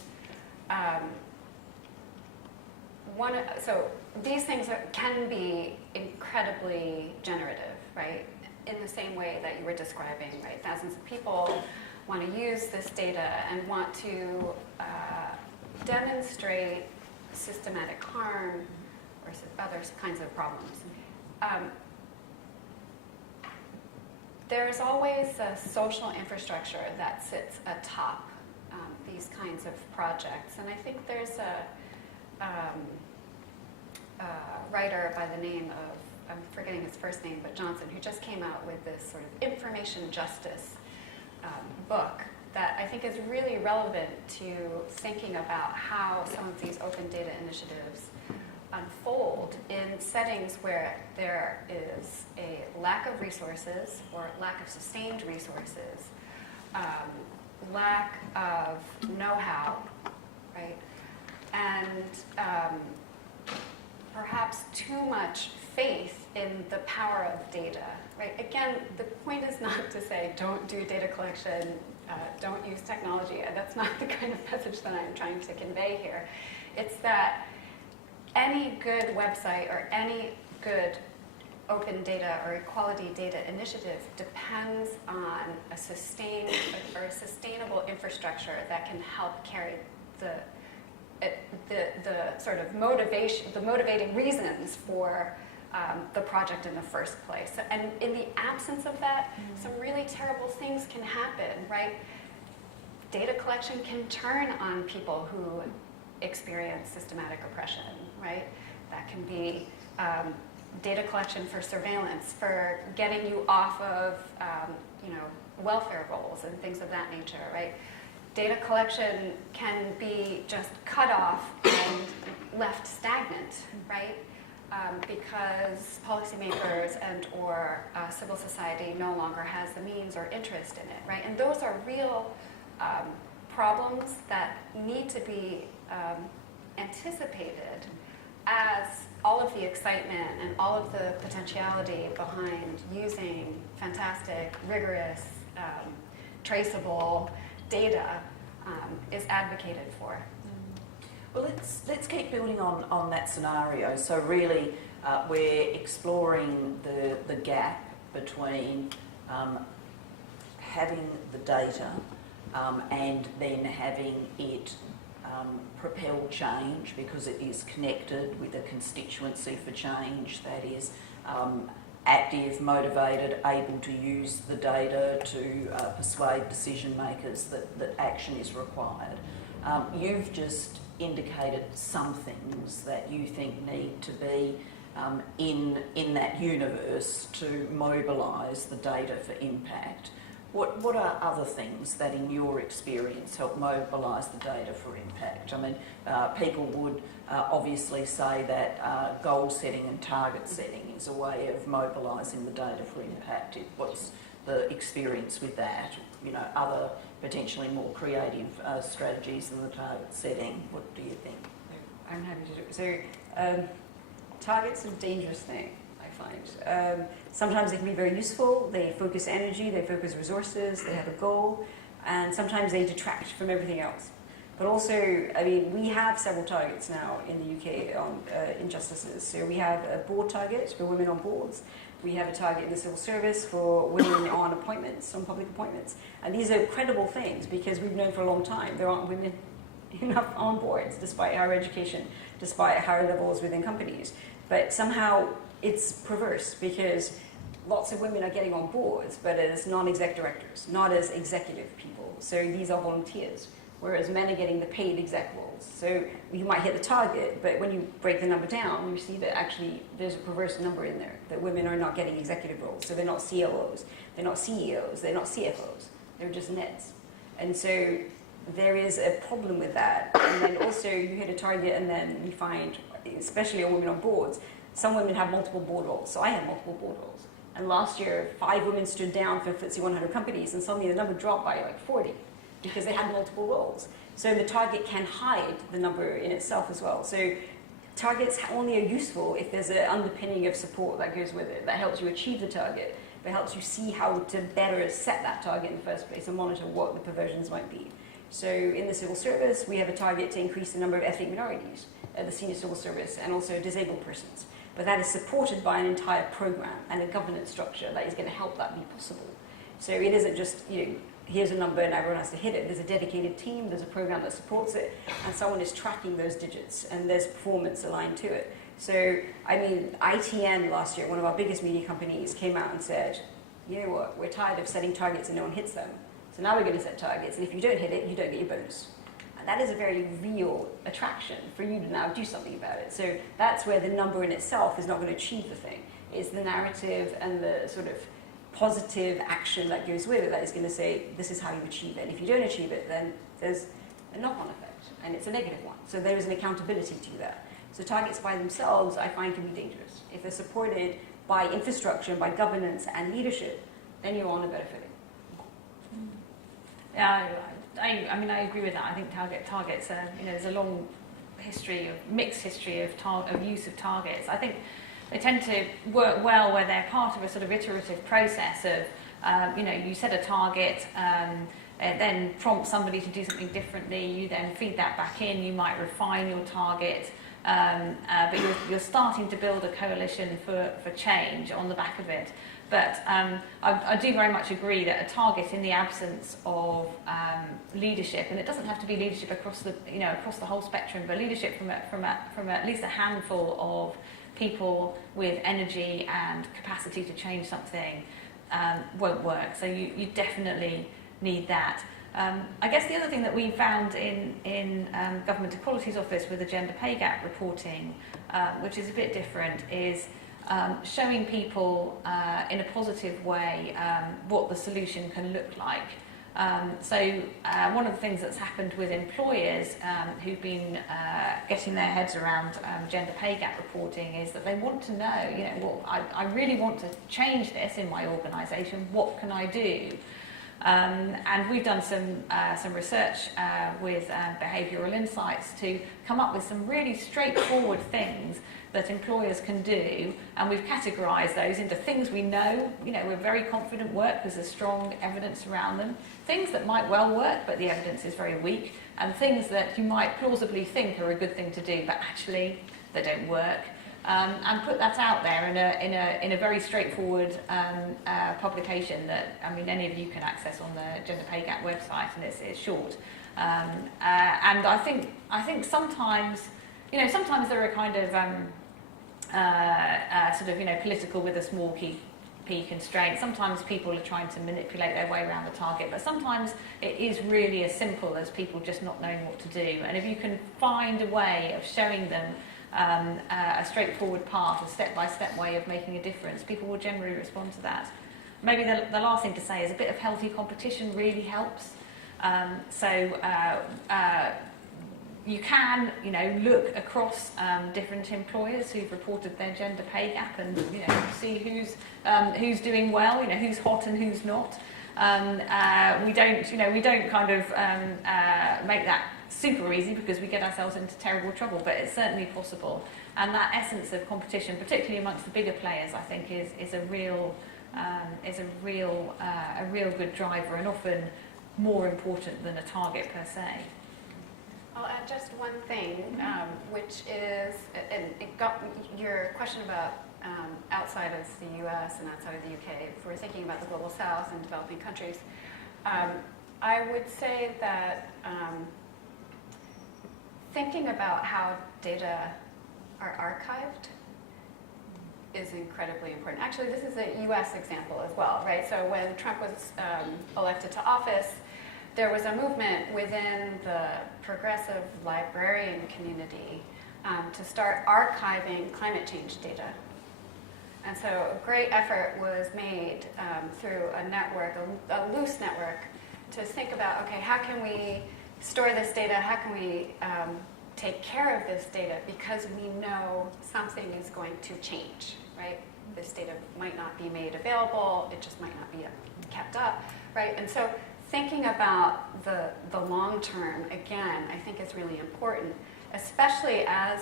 so these things can be incredibly generative, right? In the same way that you were describing, right? Thousands of people want to use this data and want to demonstrate systematic harm or other kinds of problems. There's always a social infrastructure that sits atop these kinds of projects, and I think there's a writer by the name of, I'm forgetting his first name, but Johnson, who just came out with this sort of information justice book that I think is really relevant to thinking about how some of these open data initiatives unfold in settings where there is a lack of resources or lack of sustained resources, lack of know-how, right? And perhaps too much faith in the power of data, right? Again, the point is not to say don't do data collection, don't use technology. That's not the kind of message that I'm trying to convey here. It's that any good website or any good open data or equality data initiative depends on a sustained or a sustainable infrastructure that can help carry the sort of motivation, the motivating reasons for the project in the first place. And in the absence of that, some really terrible things can happen, right? Data collection can turn on people who experience systematic oppression, right? That can be data collection for surveillance, for getting you off of, welfare rolls and things of that nature, right? Data collection can be just cut off and left stagnant, right? Because policymakers and or civil society no longer has the means or interest in it, right? And those are real problems that need to be anticipated as all of the excitement and all of the potentiality behind using fantastic, rigorous, traceable data is advocated for. Well, let's keep building on that scenario. So really, we're exploring the gap between having the data and then having it propel change because it is connected with a constituency for change that is active, motivated, able to use the data to persuade decision makers that action is required. You've just indicated some things that you think need to be in that universe to mobilise the data for impact. What are other things that, in your experience, help mobilise the data for impact? I mean, people would obviously say that goal setting and target setting is a way of mobilising the data for impact. What's the experience with that? You know, other potentially more creative strategies than the target setting. What do you think? I'm happy to do it. So, targets are a dangerous thing, I find. Sometimes they can be very useful. They focus energy, they focus resources, they have a goal, and sometimes they detract from everything else. But also, I mean, we have several targets now in the UK on injustices. So we have a board target for women on boards. We have a target in the civil service for women on appointments, on public appointments. And these are credible things because we've known for a long time there aren't women enough on boards, despite higher education, despite higher levels within companies. But somehow it's perverse because lots of women are getting on boards, but as non-exec directors, not as executive people. So these are volunteers, whereas men are getting the paid exec roles. So you might hit the target, but when you break the number down, you see that actually there's a perverse number in there, that women are not getting executive roles. So they're not COOs, they're not CEOs, they're not CFOs, they're just NEDs. And so there is a problem with that. And then also you hit a target and then you find, especially on women on boards, some women have multiple board roles. So I have multiple board roles. And last year, 5 women stood down for FTSE 100 companies, and suddenly the number dropped by like 40 because they had multiple roles. So the target can hide the number in itself as well. So targets only are useful if there's an underpinning of support that goes with it, that helps you achieve the target, that helps you see how to better set that target in the first place and monitor what the perversions might be. So in the civil service, we have a target to increase the number of ethnic minorities at the senior civil service and also disabled persons. But that is supported by an entire program and a governance structure that is going to help that be possible. So it isn't just, you know, here's a number and everyone has to hit it. There's a dedicated team, there's a program that supports it, and someone is tracking those digits, and there's performance aligned to it. So, I mean, ITN last year, one of our biggest media companies, came out and said, you know what, we're tired of setting targets and no one hits them. So now we're going to set targets, and if you don't hit it, you don't get your bonus. And that is a very real attraction for you to now do something about it. So that's where the number in itself is not going to achieve the thing. It's the narrative and the sort of positive action that goes with it that is going to say, this is how you achieve it. And if you don't achieve it, then there's a knock-on effect, and it's a negative one. So there is an accountability to that. So targets by themselves, I find, can be dangerous. If they're supported by infrastructure, by governance and leadership, then you're on a better footing. Yeah, I mean, I agree with that. I think targets are, you know, there's a long history of mixed history of use of targets. I think they tend to work well where they're part of a sort of iterative process of, you know, you set a target, then prompt somebody to do something differently. You then feed that back in. You might refine your target, but you're starting to build a coalition for change on the back of it. But I do very much agree that a target in the absence of leadership, and it doesn't have to be leadership across the, you know, across the whole spectrum, but leadership from at least a handful of people with energy and capacity to change something won't work. So you definitely need that. I guess the other thing that we found in Government Equality's Office with the gender pay gap reporting, which is a bit different, is showing people in a positive way what the solution can look like. So one of the things that's happened with employers who've been getting their heads around gender pay gap reporting is that they want to know, you know, well, I really want to change this in my organisation. What can I do? And we've done some research with behavioural insights to come up with some really straightforward things that employers can do, and we've categorised those into things we know, you know, we're very confident work because there's strong evidence around them, things that might well work but the evidence is very weak, and things that you might plausibly think are a good thing to do but actually they don't work. and put that out there in a very straightforward publication that, I mean, any of you can access on the Gender Pay Gap website, and it's short. And I think sometimes, sometimes there are kind of sort of, political with a small p constraint. Sometimes people are trying to manipulate their way around the target, but sometimes it is really as simple as people just not knowing what to do. And if you can find a way of showing them a straightforward path, a step-by-step way of making a difference, people will generally respond to that. Maybe the last thing to say is a bit of healthy competition really helps. You can, look across different employers who've reported their gender pay gap and, see who's doing well, who's hot and who's not. We don't kind of make that super easy because we get ourselves into terrible trouble, but it's certainly possible. And that essence of competition, particularly amongst the bigger players, I think is a real good driver, and often more important than a target per se. I'll add just one thing, which is, and it got your question about outside of the US and outside of the UK, if we're thinking about the global south and developing countries, I would say that thinking about how data are archived is incredibly important. Actually, this is a US example as well, right? So when Trump was elected to office, there was a movement within the progressive librarian community to start archiving climate change data. And so a great effort was made through a network, a loose network, to think about, okay, how can we store this data? How can we take care of this data? Because we know something is going to change, right? This data might not be made available. It just might not be kept up, right? And so thinking about the long term, again, I think is really important, especially as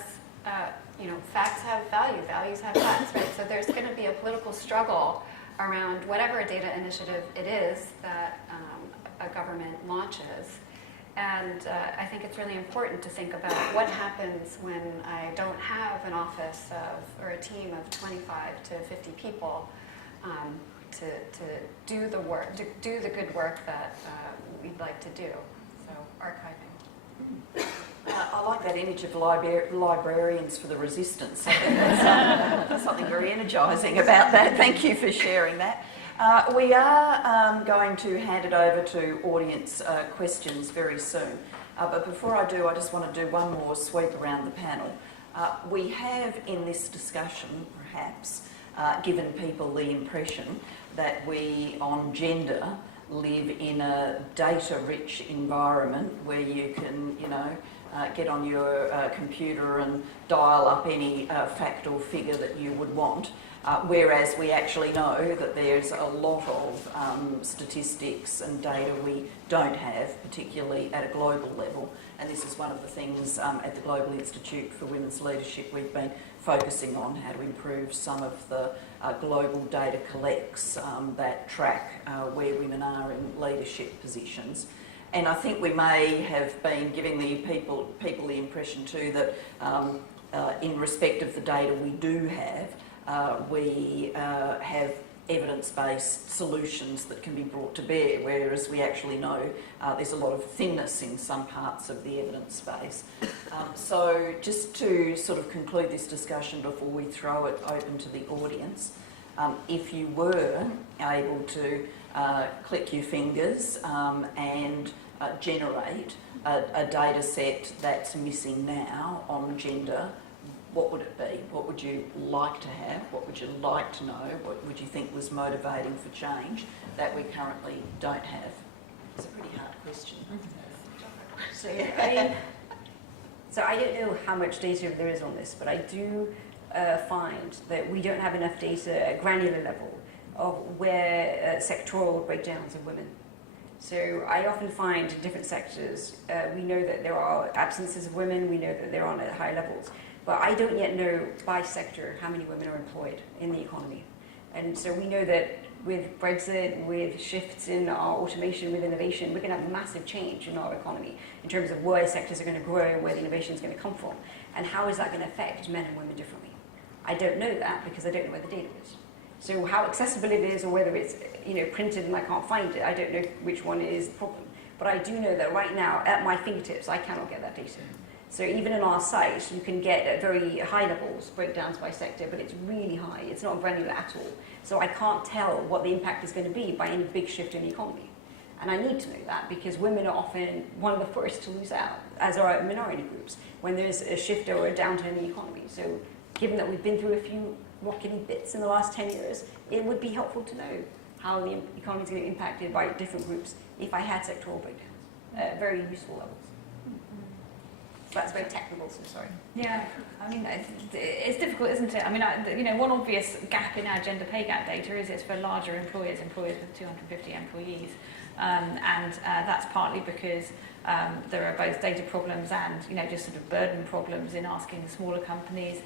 facts have value, values have facts, right? So there's going to be a political struggle around whatever data initiative it is that a government launches. And I think it's really important to think about what happens when I don't have an office or a team of 25 to 50 people to do the work, to do the good work that we'd like to do. So archiving. I like that image of librarians for the resistance. I think there's something very energising about that. Thank you for sharing that. We are going to hand it over to audience questions very soon. But before I do, I just want to do one more sweep around the panel. We have in this discussion, perhaps, given people the impression that we, on gender, live in a data-rich environment where you can, get on your computer and dial up any fact or figure that you would want, whereas we actually know that there's a lot of statistics and data we don't have, particularly at a global level. And this is one of the things at the Global Institute for Women's Leadership we've been focusing on, how to improve some of the global data collects that track where women are in leadership positions. And I think we may have been giving the people the impression too that in respect of the data we do have, we have evidence-based solutions that can be brought to bear, whereas we actually know there's a lot of thinness in some parts of the evidence space. So just to sort of conclude this discussion before we throw it open to the audience, if you were able to click your fingers and generate a data set that's missing now on gender, what would it be? What would you like to have? What would you like to know? What would you think was motivating for change that we currently don't have? It's a pretty hard question. So, yeah, so I don't know how much data there is on this, but I do find that we don't have enough data at granular level of where sectoral breakdowns of women. So I often find in different sectors, we know that there are absences of women, we know that they're on at high levels, but I don't yet know by sector how many women are employed in the economy. And so we know that with Brexit, with shifts in our automation, with innovation, we're going to have massive change in our economy in terms of where sectors are going to grow, where the innovation is going to come from, and how is that going to affect men and women differently. I don't know that because I don't know where the data is. So how accessible it is, or whether it's printed and I can't find it, I don't know which one is the problem. But I do know that right now, at my fingertips, I cannot get that data. So even in our site, you can get at very high levels breakdowns by sector, but it's really high. It's not granular at all. So I can't tell what the impact is going to be by any big shift in the economy. And I need to know that because women are often one of the first to lose out, as are minority groups, when there's a shift or a downturn in the economy. So given that we've been through a few rockety bits in the last 10 years, it would be helpful to know how the economy is going to be impacted by different groups if I had sectoral breakdowns at very useful levels. That's very technical, so sorry. Yeah, I mean, it's difficult, isn't it? I mean, one obvious gap in our gender pay gap data is it's for larger employers with 250 employees. And that's partly because there are both data problems and, just sort of burden problems in asking smaller companies,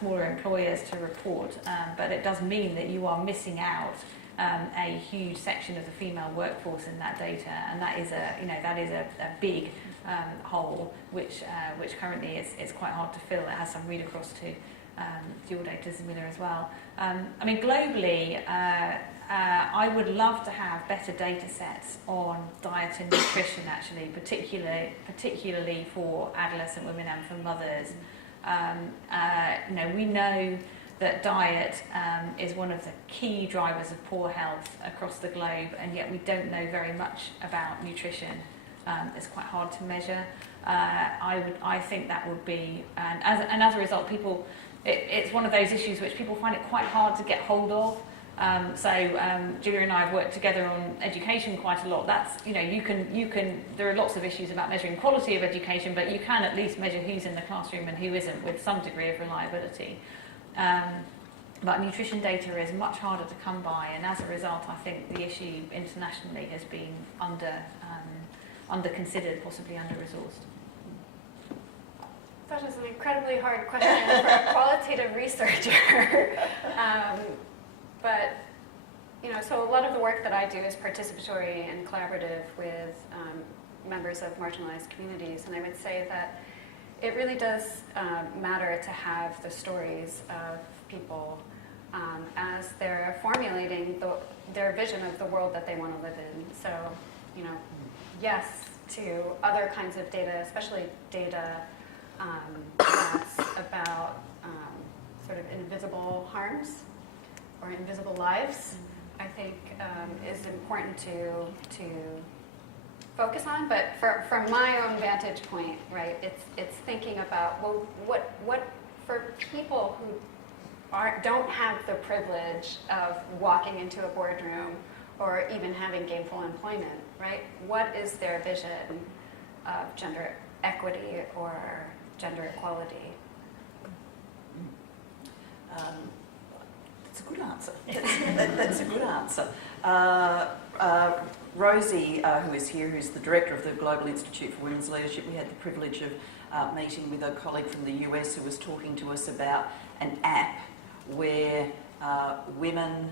smaller employers to report. But it does mean that you are missing out a huge section of the female workforce in that data, and that is a big hole which currently is quite hard to fill. It has some read across to your data, Zamila, as well. I mean, globally, I would love to have better data sets on diet and nutrition, actually, particularly for adolescent women and for mothers. We know that diet is one of the key drivers of poor health across the globe, and yet we don't know very much about nutrition. It's quite hard to measure. I think that would be, and as a result, it's one of those issues which people find it quite hard to get hold of. Julia and I have worked together on education quite a lot. That's, there are lots of issues about measuring quality of education, but you can at least measure who's in the classroom and who isn't with some degree of reliability. But nutrition data is much harder to come by, and as a result, I think the issue internationally has been under-considered, possibly under-resourced. That is an incredibly hard question for a qualitative researcher. But, so a lot of the work that I do is participatory and collaborative with members of marginalized communities, and I would say that it really does matter to have the stories of people as they're formulating their vision of the world that they want to live in. So, yes to other kinds of data, especially data that's about sort of invisible harms or invisible lives, I think is important to focus on. But from my own vantage point, right, it's thinking about, well, what for people who don't have the privilege of walking into a boardroom or even having gainful employment, right? What is their vision of gender equity or gender equality? That's a good answer. That's a good answer. Rosie, who is here, who's the director of the Global Institute for Women's Leadership, we had the privilege of meeting with a colleague from the US who was talking to us about an app where women,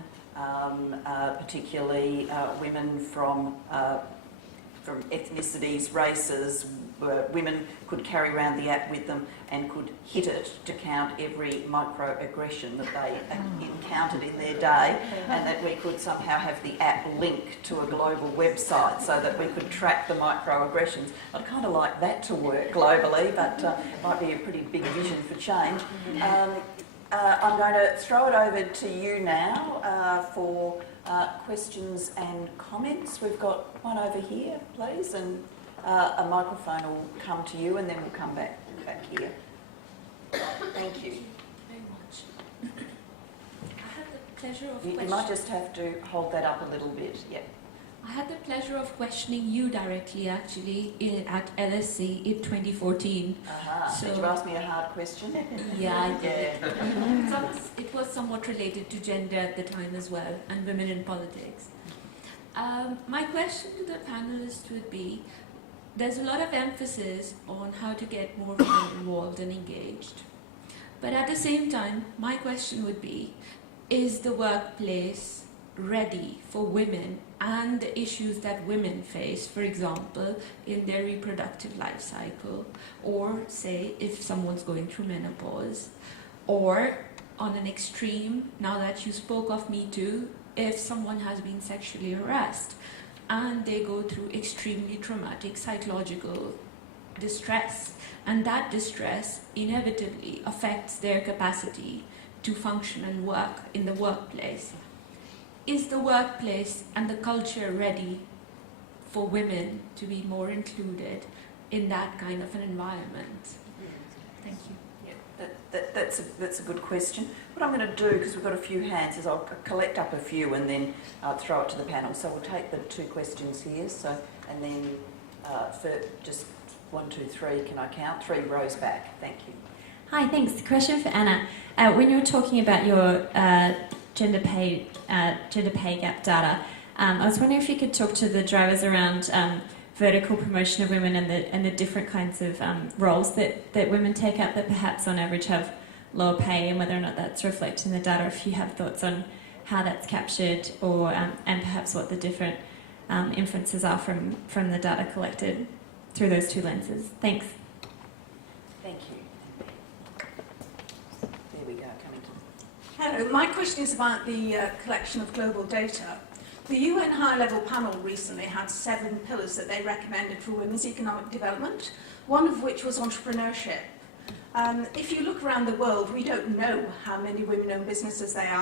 particularly women from ethnicities, races, women could carry around the app with them and could hit it to count every microaggression that they encountered in their day, and that we could somehow have the app link to a global website so that we could track the microaggressions. I'd kind of like that to work globally, but it might be a pretty big vision for change. I'm going to throw it over to you now for questions and comments. We've got one over here, please, and a microphone will come to you, and then we'll come back here. Thank you. Very much. I had the pleasure of You might just have to hold that up a little bit. Yeah. I had the pleasure of questioning you directly, actually, at LSE in 2014. So, did you ask me a hard question? Yeah, I did. It was somewhat related to gender at the time as well, and women in politics. My question to the panelists would be, there's a lot of emphasis on how to get more women involved and engaged. But at the same time, my question would be, is the workplace ready for women and the issues that women face, for example, in their reproductive life cycle, or say if someone's going through menopause, or on an extreme, now that you spoke of Me Too, if someone has been sexually harassed and they go through extremely traumatic psychological distress, and that distress inevitably affects their capacity to function and work in the workplace. Is the workplace and the culture ready for women to be more included in that kind of an environment? Thank you. That's a good question. What I'm going to do, because we've got a few hands, is I'll collect up a few and then throw it to the panel. So we'll take the 2 questions here. So, and then for just 1, 2, 3, can I count? 3 rows back. Thank you. Hi, thanks. Question for Anna. When you were talking about your gender pay gap data, I was wondering if you could talk to the drivers around vertical promotion of women and the different kinds of roles that women take up that perhaps on average have lower pay, and whether or not that's reflected in the data, if you have thoughts on how that's captured, or and perhaps what the different inferences are from the data collected through those 2 lenses. Thanks. Thank you. There we go, coming to... Hello, my question is about the collection of global data. The UN high-level panel recently had 7 pillars that they recommended for women's economic development, one of which was entrepreneurship. If you look around the world, we don't know how many women-owned businesses there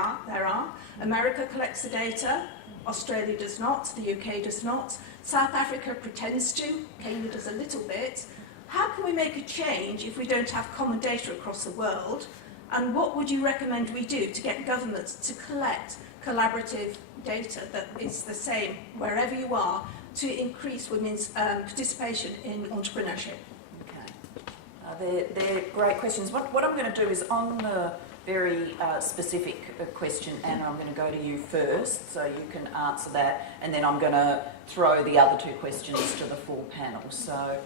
are. America collects the data, Australia does not, the UK does not, South Africa pretends to, Kenya does a little bit. How can we make a change if we don't have common data across the world? And what would you recommend we do to get governments to collect collaborative data that is the same wherever you are, to increase women's participation in entrepreneurship? Okay. They're great questions. What I'm going to do is, on the very specific question, Anna, I'm going to go to you first, so you can answer that, and then I'm going to throw the other 2 questions to the full panel. So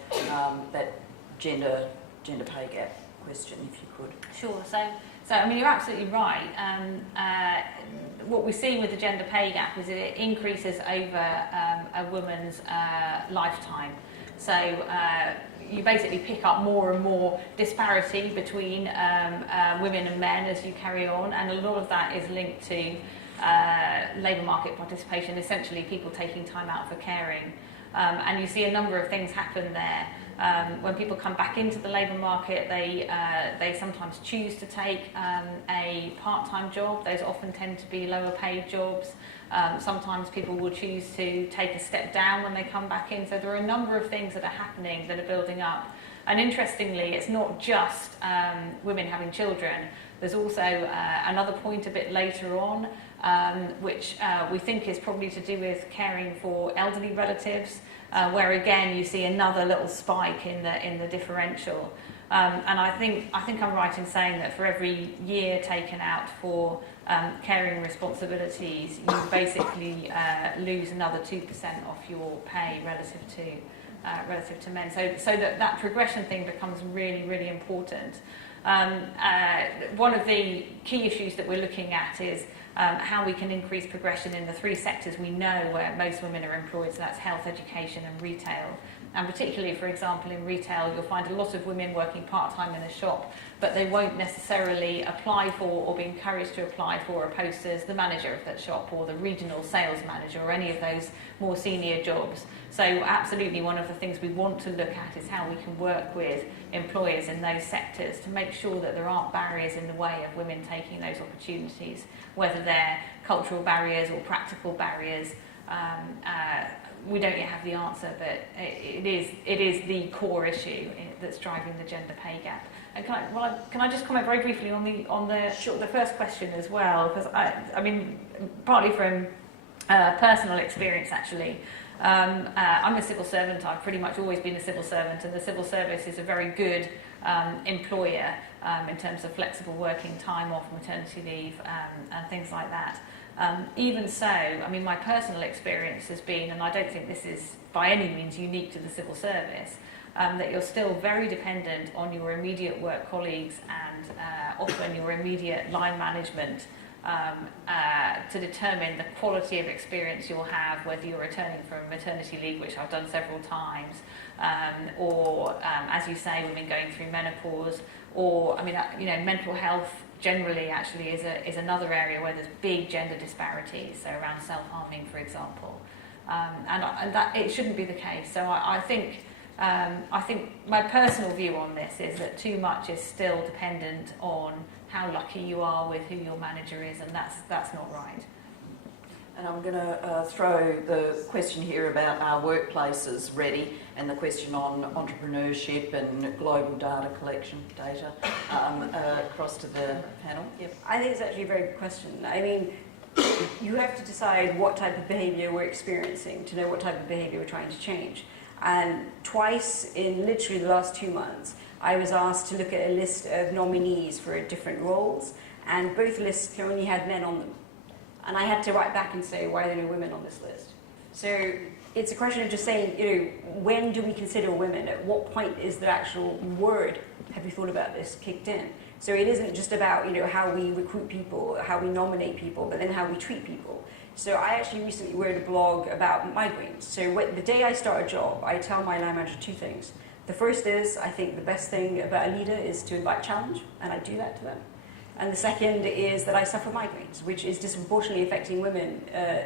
that gender pay gap question, if you could. Sure. So I mean, you're absolutely right. What we see with the gender pay gap is that it increases over a woman's lifetime. So you basically pick up more and more disparity between women and men as you carry on, and a lot of that is linked to labour market participation, essentially people taking time out for caring. And you see a number of things happen there. When people come back into the labour market, they sometimes choose to take a part-time job. Those often tend to be lower paid jobs. Sometimes people will choose to take a step down when they come back in. So there are a number of things that are happening that are building up. And interestingly, it's not just women having children. There's also another point a bit later on, which we think is probably to do with caring for elderly relatives, where again you see another little spike in the differential. And I think I'm right in saying that for every year taken out for caring responsibilities, you basically lose another 2% off your pay relative to men. So that progression thing becomes really, really important. One of the key issues that we're looking at is how we can increase progression in the 3 sectors we know where most women are employed, so that's health, education and retail. And particularly, for example, in retail, you'll find a lot of women working part-time in a shop, but they won't necessarily apply for or be encouraged to apply for a post as the manager of that shop or the regional sales manager or any of those more senior jobs. So absolutely one of the things we want to look at is how we can work with employers in those sectors to make sure that there aren't barriers in the way of women taking those opportunities, whether they're cultural barriers or practical barriers. We don't yet have the answer, but it is the core issue that's driving the gender pay gap. And can I just comment very briefly on the first question as well? Because I mean, partly from personal experience actually. I'm a civil servant. I've pretty much always been a civil servant, and the civil service is a very good employer in terms of flexible working time off, maternity leave, and things like that. Even so, I mean, my personal experience has been, and I don't think this is by any means unique to the civil service, that you're still very dependent on your immediate work colleagues and often your immediate line management to determine the quality of experience you'll have, whether you're returning from maternity leave, which I've done several times, or as you say, women going through menopause, or mental health generally actually is another area where there's big gender disparities, so around self-harming, for example, and that it shouldn't be the case. So I think my personal view on this is that too much is still dependent on how lucky you are with who your manager is, and that's not right. And I'm going to throw the question here about our workplaces ready, and the question on entrepreneurship and global data collection data across to the panel. Yep. I think it's actually a very good question. I mean, you have to decide what type of behaviour we're experiencing to know what type of behaviour we're trying to change. And twice in literally the last 2 months, I was asked to look at a list of nominees for different roles, and both lists only had men on them. And I had to write back and say, why are there no women on this list? So it's a question of just saying, when do we consider women? At what point is the actual word, have you thought about this, kicked in? So it isn't just about, how we recruit people, how we nominate people, but then how we treat people. So I actually recently wrote a blog about migraines. So the day I start a job, I tell my line manager 2 things. The first is, I think the best thing about a leader is to invite challenge, and I do that to them. And the second is that I suffer migraines, which is disproportionately affecting women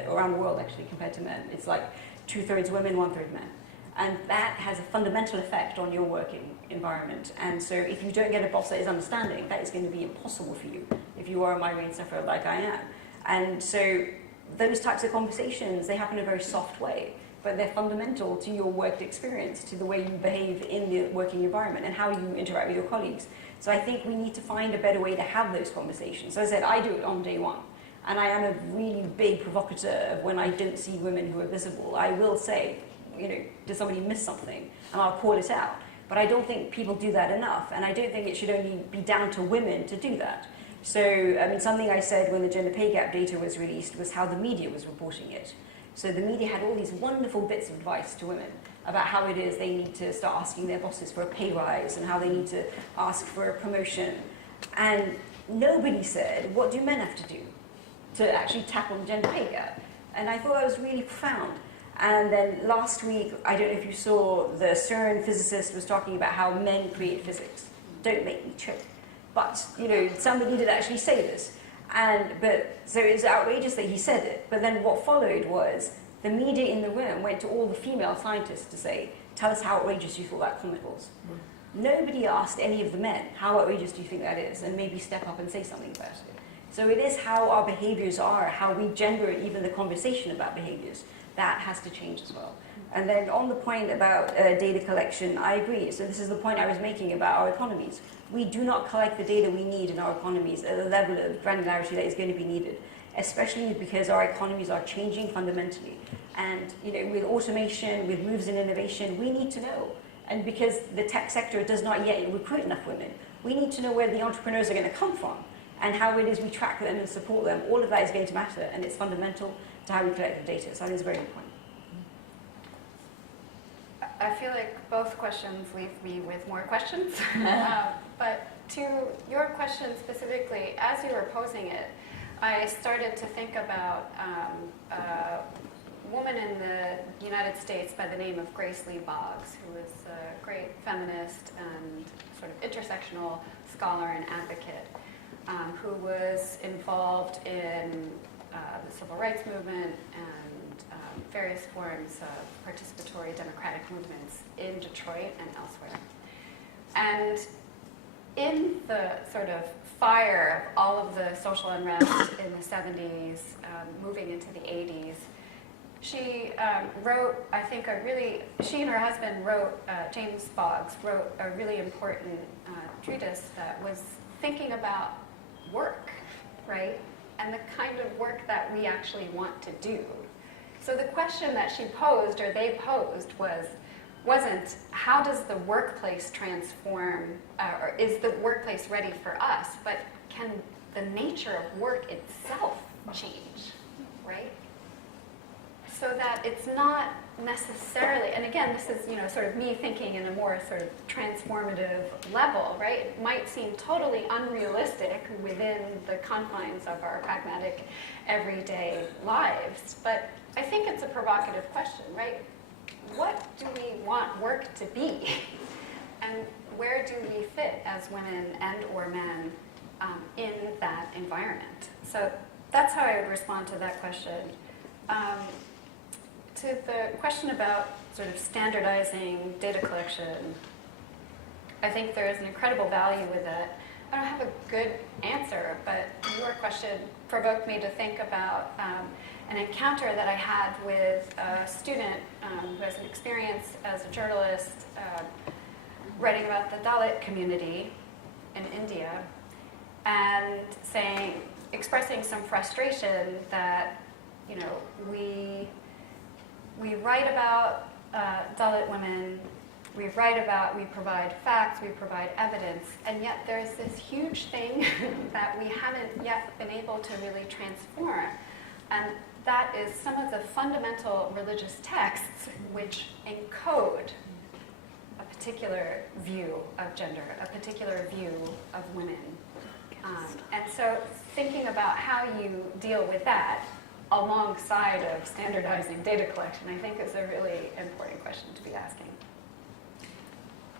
around the world, actually, compared to men. It's like 2/3 women, 1/3 men. And that has a fundamental effect on your working environment. And so if you don't get a boss that is understanding, that is going to be impossible for you if you are a migraine sufferer like I am. And so those types of conversations, they happen in a very soft way, but they're fundamental to your work experience, to the way you behave in the working environment and how you interact with your colleagues. So I think we need to find a better way to have those conversations. So as I said, I do it on day one. And I am a really big provocateur of when I don't see women who are visible. I will say, did somebody miss something? And I'll call it out. But I don't think people do that enough. And I don't think it should only be down to women to do that. So, something I said when the gender pay gap data was released was how the media was reporting it. So the media had all these wonderful bits of advice to women about how it is they need to start asking their bosses for a pay rise and how they need to ask for a promotion. And nobody said, what do men have to do to actually tackle the gender pay gap? And I thought that was really profound. And then last week, I don't know if you saw, the CERN physicist was talking about how men create physics. Don't make me choke. But, somebody did actually say this. So it was outrageous that he said it. But then what followed was the media in the room went to all the female scientists to say, tell us how outrageous you thought that comment was. Nobody asked any of the men, how outrageous do you think that is? And maybe step up and say something about it. So it is how our behaviours are, how we gender even the conversation about behaviours. That has to change as well. And then on the point about data collection, I agree. So this is the point I was making about our economies. We do not collect the data we need in our economies at the level of granularity that is going to be needed, especially because our economies are changing fundamentally. And with automation, with moves in innovation, we need to know. And because the tech sector does not yet recruit enough women, we need to know where the entrepreneurs are going to come from and how it is we track them and support them. All of that is going to matter, and it's fundamental to how we collect the data. So I think it's very important. I feel like both questions leave me with more questions. But to your question specifically, as you were posing it, I started to think about a woman in the United States by the name of Grace Lee Boggs, who was a great feminist and sort of intersectional scholar and advocate, who was involved in the civil rights movement and various forms of participatory democratic movements in Detroit and elsewhere. And in the sort of fire of all of the social unrest in the 70s, moving into the 80s, she wrote, I think, she and her husband wrote, James Boggs wrote a really important treatise that was thinking about work, right? And the kind of work that we actually want to do. So the question that she posed, or they posed, wasn't how does the workplace transform, or is the workplace ready for us, but can the nature of work itself change, right? so that it's not necessarily, and again, this is, you know, sort of me thinking in a more sort of transformative level, right? It might seem totally unrealistic within the confines of our pragmatic everyday lives, but I think it's a provocative question, right? What do we want work to be? And where do we fit as women and or men in that environment? So that's how I would respond to that question. To the question about sort of standardizing data collection, I think there is an incredible value with that. I don't have a good answer, but your question provoked me to think about an encounter that I had with a student who has an experience as a journalist writing about the Dalit community in India, and expressing some frustration that, you know, we write about Dalit women, we provide facts, we provide evidence, and yet there's this huge thing that we haven't yet been able to really transform. And that is some of the fundamental religious texts which encode a particular view of gender, a particular view of women. And so thinking about how you deal with that alongside of standardizing data collection, I think is a really important question to be asking.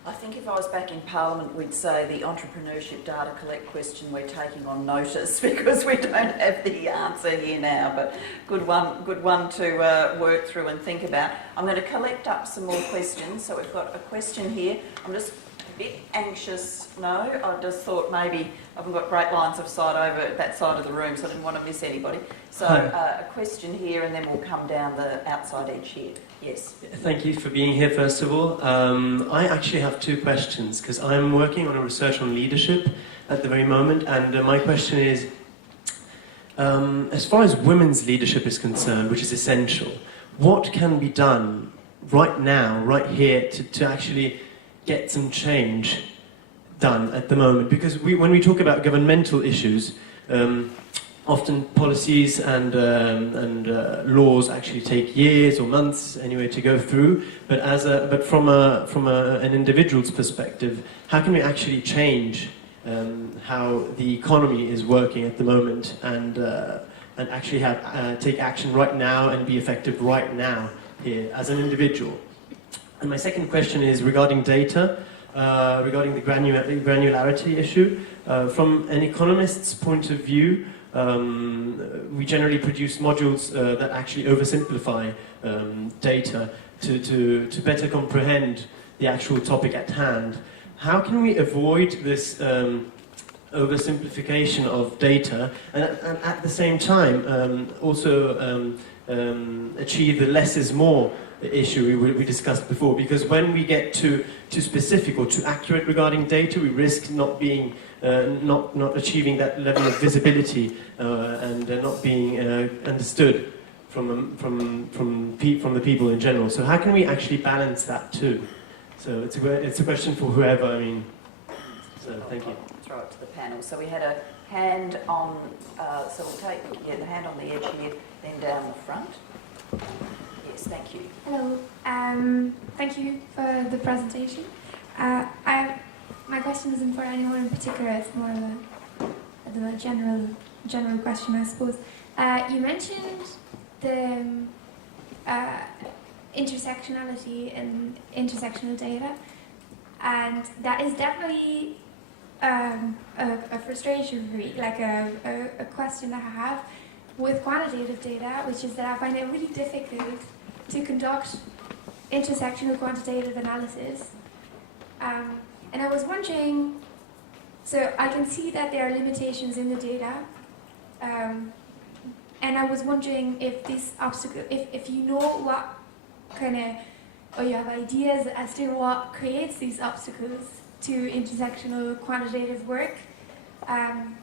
I think if I was back in Parliament, we'd say the entrepreneurship data collect question we're taking on notice, because we don't have the answer here now, but good one to work through and think about. I'm going to collect up some more questions. So we've got a question here. I'm just a bit anxious. No, I just thought maybe I've got great lines of sight over that side of the room, so I didn't want to miss anybody. So a question here, and then we'll come down the outside edge here. Yes. Thank you for being here, first of all. I actually have two questions, because I'm working on a research on leadership at the very moment, and my question is, as far as women's leadership is concerned, which is essential, what can be done right now, right here, to actually get some change done at the moment? Because when we talk about governmental issues, often policies and laws actually take years or months anyway to go through. But from an individual's perspective, how can we actually change how the economy is working at the moment, and actually take action right now and be effective right now here as an individual? And my second question is regarding data, regarding the granularity issue. From an economist's point of view, we generally produce modules that actually oversimplify data to better comprehend the actual topic at hand. How can we avoid this oversimplification of data, and at the same time also achieve the less is more issue we discussed before? Because when we get too specific or too accurate regarding data, we risk not being not achieving that level of visibility and not being understood from the people in general. So how can we actually balance that too? So it's a question for whoever. I mean, so thank you. I'll throw it to the panel. So we had a hand on. So we'll take the hand on the edge here, then down the front. Yes, thank you. Hello. Thank you for the presentation. My question isn't for anyone in particular. It's more of a general question, I suppose. You mentioned the intersectionality and intersectional data, and that is definitely a frustration for me, like a question that I have with quantitative data, which is that I find it really difficult to conduct intersectional quantitative analysis. And I was wondering, so I can see that there are limitations in the data, and I was wondering if this obstacle, if you know what kind of, or you have ideas as to what creates these obstacles to intersectional quantitative work.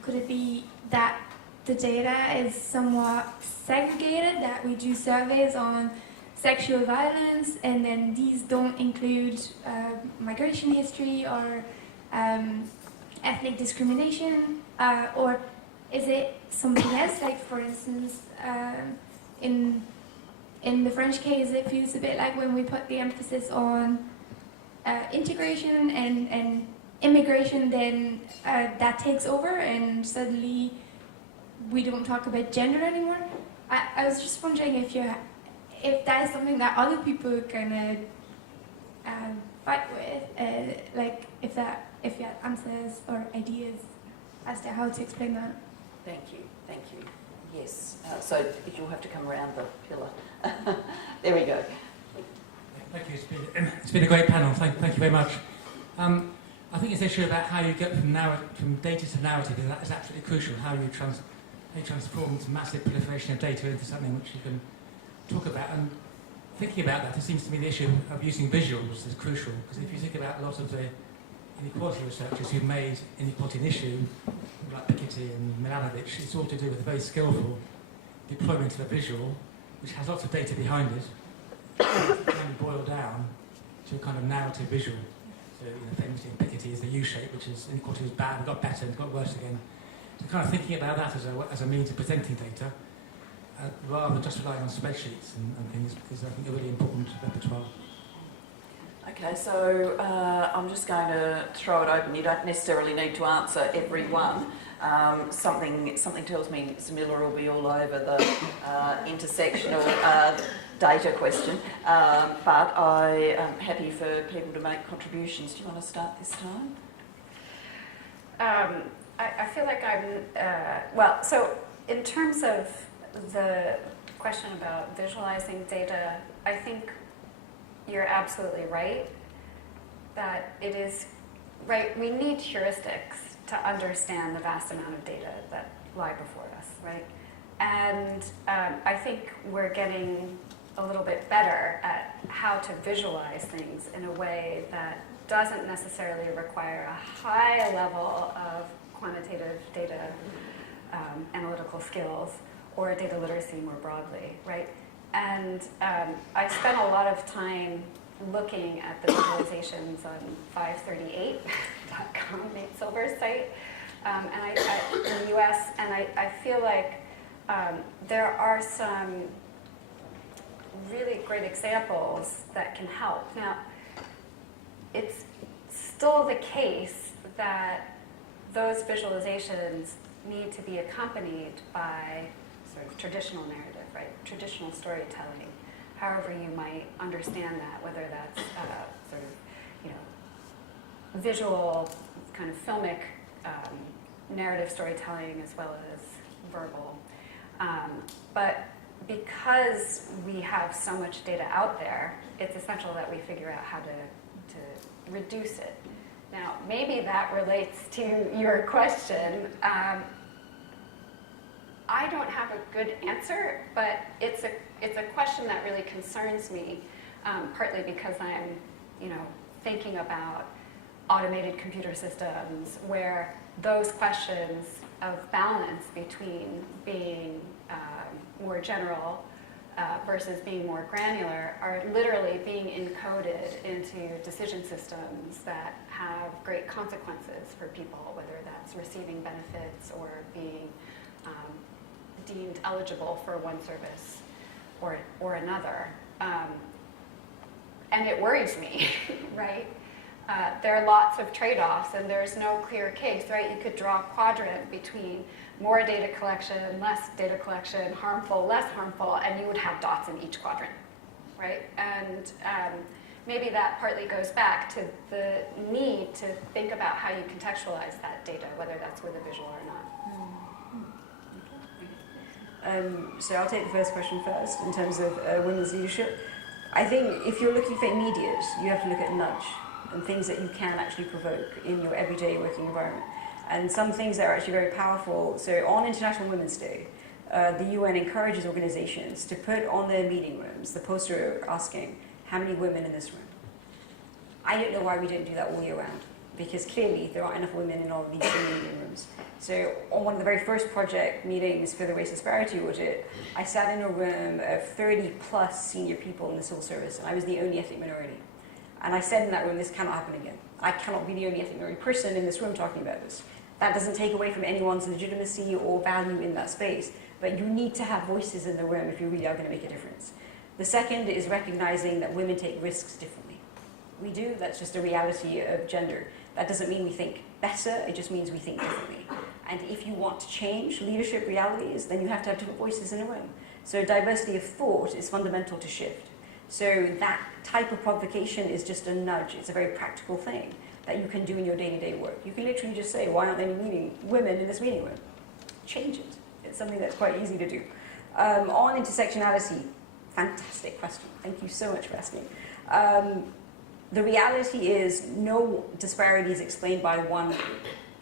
Could it be that the data is somewhat segregated, that we do surveys on sexual violence and then these don't include migration history or ethnic discrimination, or is it something else, like for instance in in the French case, it feels a bit like when we put the emphasis on integration and immigration, then that takes over, and suddenly we don't talk about gender anymore. I was just wondering if that is something that other people kind of fight with, like if you had answers or ideas as to how to explain that. Thank you. Yes. So you'll have to come around the pillar. There we go. Thank you. It's been a great panel. Thank you very much. I think this issue about how you get from data to narrative is absolutely crucial. How you transform this massive proliferation of data into something which you can talk about. And thinking about that, it seems to me the issue of using visuals is crucial. Because if you think about a lot of the inequality researchers who've made inequality an issue, like Piketty and Milanovic, it's all to do with a very skillful deployment of a visual, which has lots of data behind it, it can be boiled down to a kind of narrative visual. So, famously in Piketty is the U-shape, which is inequality was bad, got better, and got worse again. So kind of thinking about that as a means of presenting data, rather than just relying on spreadsheets and things, is I think a really important repertoire. Okay, so I'm just going to throw it open. You don't necessarily need to answer every one. Something tells me Samila will be all over the intersectional data question, but I am happy for people to make contributions. Do you want to start this time? I feel like I'm, so in terms of the question about visualizing data, I think you're absolutely right that it is, right, we need heuristics to understand the vast amount of data that lie before us, right? And I think we're getting a little bit better at how to visualize things in a way that doesn't necessarily require a high level of quantitative data analytical skills or data literacy more broadly, right? And I spent a lot of time looking at the visualizations on 538.com, Nate Silver's site, in the US, and I feel like there are some really great examples that can help. Now, it's still the case that those visualizations need to be accompanied by sort of traditional narrative, right? Traditional storytelling, however you might understand that, whether that's sort of, visual, kind of filmic narrative storytelling as well as verbal. But because we have so much data out there, it's essential that we figure out how to reduce it. Now, maybe that relates to your question. I don't have a good answer, but it's a question that really concerns me, partly because I'm, thinking about automated computer systems where those questions of balance between being more general versus being more granular are literally being encoded into decision systems that have great consequences for people, whether that's receiving benefits or being deemed eligible for one service or another. And it worries me, right? There are lots of trade-offs and there's no clear case, right? You could draw a quadrant between more data collection, less data collection, harmful, less harmful, and you would have dots in each quadrant, right? And maybe that partly goes back to the need to think about how you contextualize that data, whether that's with a visual or not. So I'll take the first question first in terms of women's leadership. I think if you're looking for immediate, you have to look at nudge and things that you can actually provoke in your everyday working environment. And some things that are actually very powerful. So on International Women's Day, the UN encourages organizations to put on their meeting rooms the poster asking, how many women in this room? I don't know why we don't do that all year round, because clearly there aren't enough women in all of these meeting rooms. So on one of the very first project meetings for the race disparity audit, I sat in a room of 30 plus senior people in the civil service, and I was the only ethnic minority. And I said in that room, this cannot happen again. I cannot be the only ethnic minority person in this room talking about this. That doesn't take away from anyone's legitimacy or value in that space, but you need to have voices in the room if you really are going to make a difference. The second is recognizing that women take risks differently. We do, that's just a reality of gender. That doesn't mean we think better, it just means we think differently. And if you want to change leadership realities, then you have to have different voices in a room. So diversity of thought is fundamental to shift. So that type of provocation is just a nudge. It's a very practical thing that you can do in your day-to-day work. You can literally just say, why aren't there any women in this meeting room? Change it. It's something that's quite easy to do. On intersectionality, fantastic question. Thank you so much for asking. The reality is no disparity is explained by one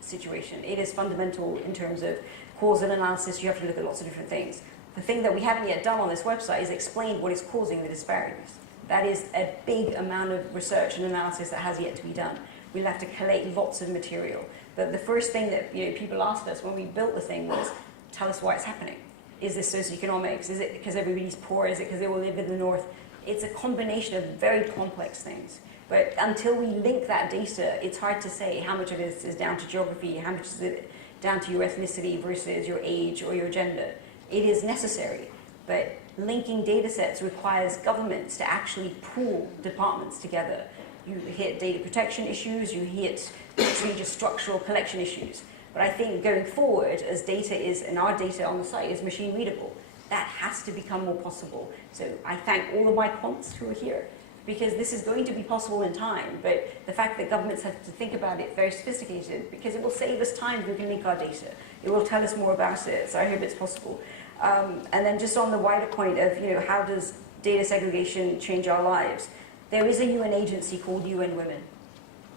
situation. It is fundamental in terms of causal analysis. You have to look at lots of different things. The thing that we haven't yet done on this website is explain what is causing the disparities. That is a big amount of research and analysis that has yet to be done. We'll have to collate lots of material. But the first thing that people asked us when we built the thing was, tell us why it's happening. Is this socioeconomics? Is it because everybody's poor? Is it because they all live in the north? It's a combination of very complex things. But until we link that data, it's hard to say how much of it is down to geography, how much is it down to your ethnicity versus your age or your gender. It is necessary, but linking data sets requires governments to actually pool departments together. You hit data protection issues, you hit literally just structural collection issues. But I think going forward, as data is, and our data on the site is machine readable, that has to become more possible. So I thank all of my quants who are here, because this is going to be possible in time, but the fact that governments have to think about it very sophisticated, because it will save us time if we can link our data. It will tell us more about it, so I hope it's possible. And then just on the wider point of, how does data segregation change our lives? There is a UN agency called UN Women,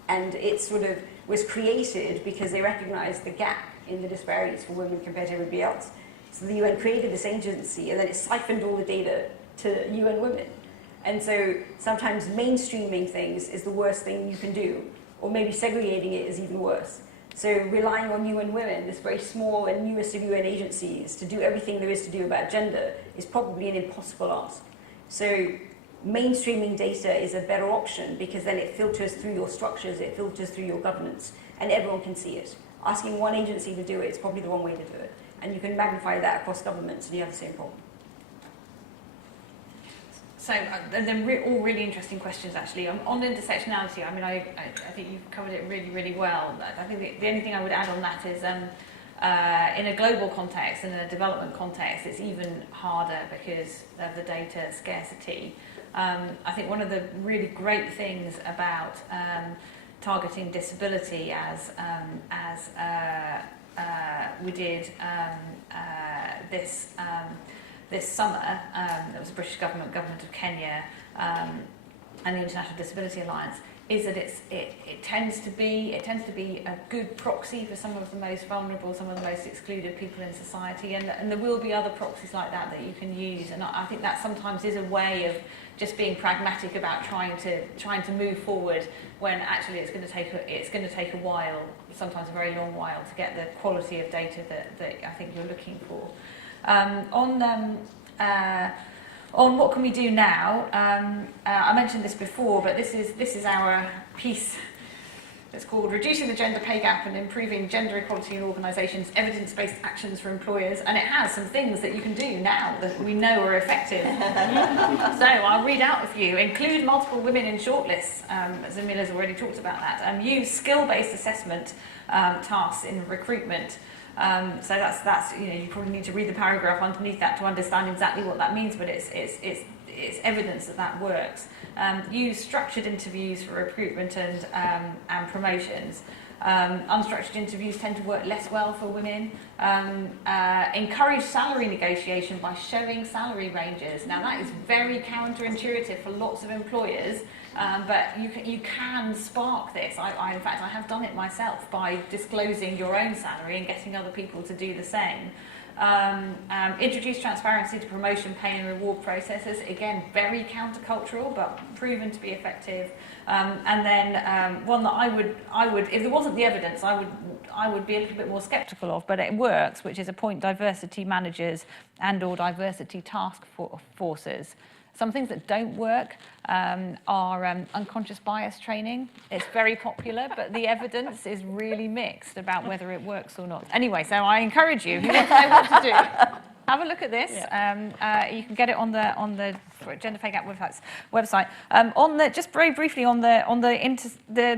and it sort of was created because they recognized the gap in the disparities for women compared to everybody else. So the UN created this agency, and then it siphoned all the data to UN Women. And so sometimes mainstreaming things is the worst thing you can do, or maybe segregating it is even worse. So relying on UN Women, this very small and newest of UN agencies, to do everything there is to do about gender is probably an impossible ask. So mainstreaming data is a better option because then it filters through your structures, it filters through your governance, and everyone can see it. Asking one agency to do it is probably the wrong way to do it. And you can magnify that across governments and you have the same problem. So they're all really interesting questions, actually. On intersectionality, I think you've covered it really, really well. I think the only thing I would add on that is in a global context, in a development context, it's even harder because of the data scarcity. I think one of the really great things about targeting disability as we did this summer, there was a British government of Kenya, and the International Disability Alliance, is that it tends to be a good proxy for some of the most vulnerable, some of the most excluded people in society, and there will be other proxies like that you can use. And I think that sometimes is a way of just being pragmatic about trying to move forward when actually it's going to take a while, sometimes a very long while, to get the quality of data that I think you're looking for. On what can we do now? I mentioned this before, but this is our piece. It's called Reducing the Gender Pay Gap and Improving Gender Equality in Organisations, Evidence-Based Actions for Employers. And it has some things that you can do now that we know are effective. So I'll read out a few. Include multiple women in shortlists. Zamila's already talked about that. Use skill-based assessment tasks in recruitment. So that's you probably need to read the paragraph underneath that to understand exactly what that means, but it's evidence that works. Use structured interviews for recruitment and promotions. Unstructured interviews tend to work less well for women. Encourage salary negotiation by showing salary ranges. Now that is very counterintuitive for lots of employers, but you can spark this. In fact, I have done it myself by disclosing your own salary and getting other people to do the same. Introduce transparency to promotion, pay and reward processes. Again, very countercultural, but proven to be effective. And then one that I would, if there wasn't the evidence, I would be a little bit more sceptical of, but it works, which is appoint diversity managers and/or diversity task forces. Some things that don't work are unconscious bias training. It's very popular, but the evidence is really mixed about whether it works or not. Anyway, so I encourage you, if you want to know what to do, have a look at this. Yeah. You can get it on the Gender Pay Gap website. Just very briefly on the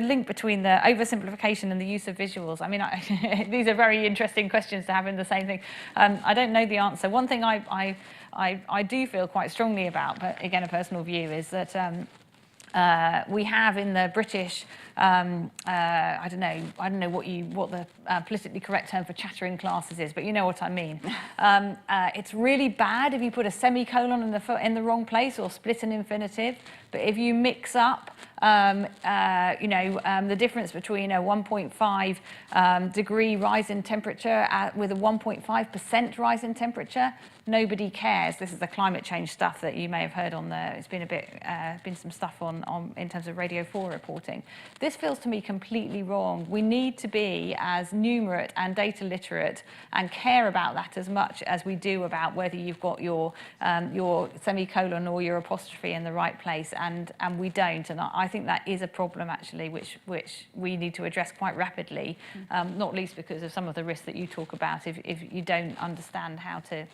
link between the oversimplification and the use of visuals. I mean, these are very interesting questions to have in the same thing. I don't know the answer. One thing I do feel quite strongly about, but again, a personal view, is that we have in the British, I don't know what the politically correct term for chattering classes is, but you know what I mean. It's really bad if you put a semicolon in the wrong place or split an infinitive, but if you mix up the difference between a 1.5 degree rise in temperature with a 1.5% rise in temperature, nobody cares. This is the climate change stuff that you may have heard on the. It's been been some stuff on in terms of Radio 4 reporting. This feels to me completely wrong. We need to be as numerate and data literate and care about that as much as we do about whether you've got your semicolon or your apostrophe in the right place, and we don't. And I think that is a problem actually, which we need to address quite rapidly, not least because of some of the risks that you talk about if you don't understand how to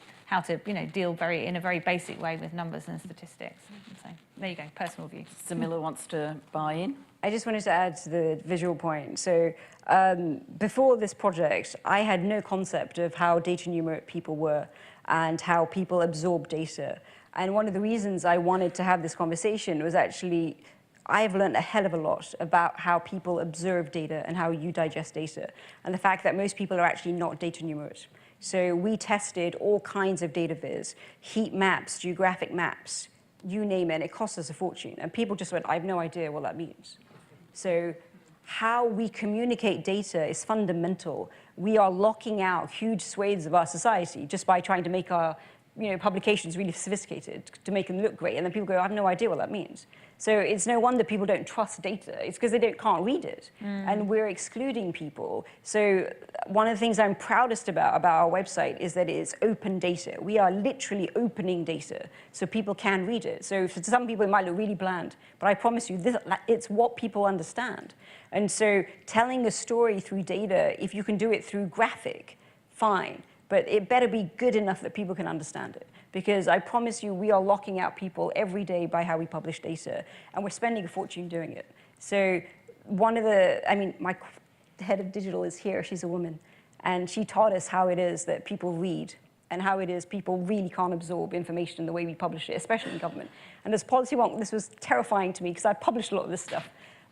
deal in a very basic way with numbers and statistics. So there you go, personal view. Zamila wants to buy in. I just wanted to add to the visual point. So before this project, I had no concept of how data numerate people were and how people absorb data. And one of the reasons I wanted to have this conversation was actually I've learned a hell of a lot about how people observe data and how you digest data, and the fact that most people are actually not data numerate. So we tested all kinds of data viz, heat maps, geographic maps, you name it, and it cost us a fortune. And people just went, I have no idea what that means. So how we communicate data is fundamental. We are locking out huge swathes of our society just by trying to make our publications really sophisticated to make them look great. And then people go, I have no idea what that means. So it's no wonder people don't trust data. It's because they can't read it. And we're excluding people. So one of the things I'm proudest about our website is that it is open data. We are literally opening data so people can read it. So for some people, it might look really bland, but I promise you, it's what people understand. And so telling a story through data, if you can do it through graphic, fine. But it better be good enough that people can understand it. Because I promise you, we are locking out people every day by how we publish data, and we're spending a fortune doing it. So my head of digital is here, she's a woman, and she taught us how it is that people read and how it is people really can't absorb information in the way we publish it, especially in government. And as policy wonk, this was terrifying to me because I published a lot of this stuff.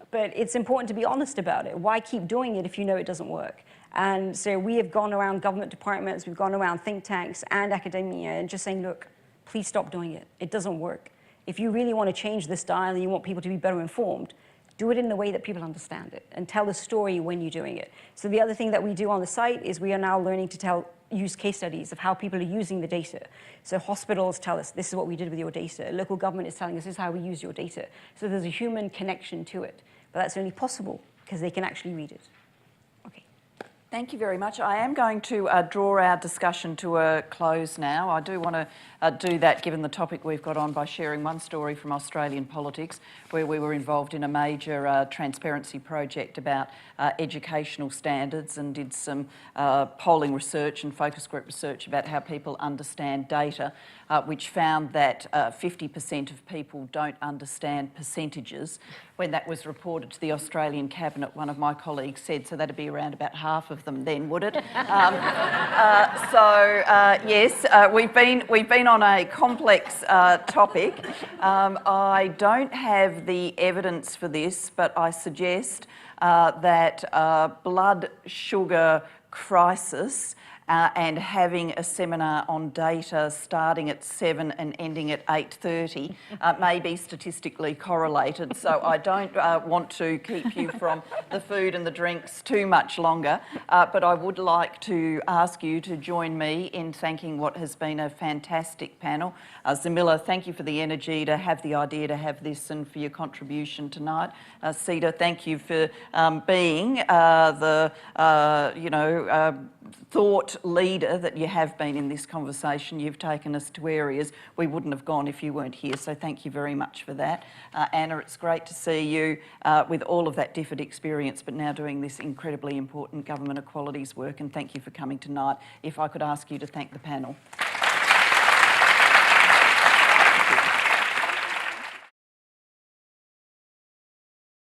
But it's important to be honest about it. Why keep doing it if you know it doesn't work? And so we have gone around government departments, we've gone around think tanks and academia and just saying, look, please stop doing it. It doesn't work. If you really want to change this style and you want people to be better informed, do it in the way that people understand it and tell the story when you're doing it. So the other thing that we do on the site is we are now learning to use case studies of how people are using the data. So hospitals tell us, this is what we did with your data. Local government is telling us, this is how we use your data. So there's a human connection to it. But that's only possible because they can actually read it. Okay. Thank you very much. I am going to draw our discussion to a close now. I do want to do that given the topic we've got on by sharing one story from Australian politics where we were involved in a major transparency project about educational standards and did some polling research and focus group research about how people understand data, which found that 50% of people don't understand percentages. When that was reported to the Australian Cabinet, one of my colleagues said, so that'd be around about half of them then, would it? Yes, we've been on a complex topic. I don't have the evidence for this, but I suggest that blood sugar crisis and having a seminar on data starting at 7 and ending at 8:30 may be statistically correlated. So I don't want to keep you from the food and the drinks too much longer, but I would like to ask you to join me in thanking what has been a fantastic panel. Zamila, thank you for the energy to have the idea to have this and for your contribution tonight. Sita, thank you for being the thought leader that you have been in this conversation. You've taken us to areas we wouldn't have gone if you weren't here, so thank you very much for that. Anna, it's great to see you with all of that different experience, but now doing this incredibly important government equalities work, and thank you for coming tonight. If I could ask you to thank the panel.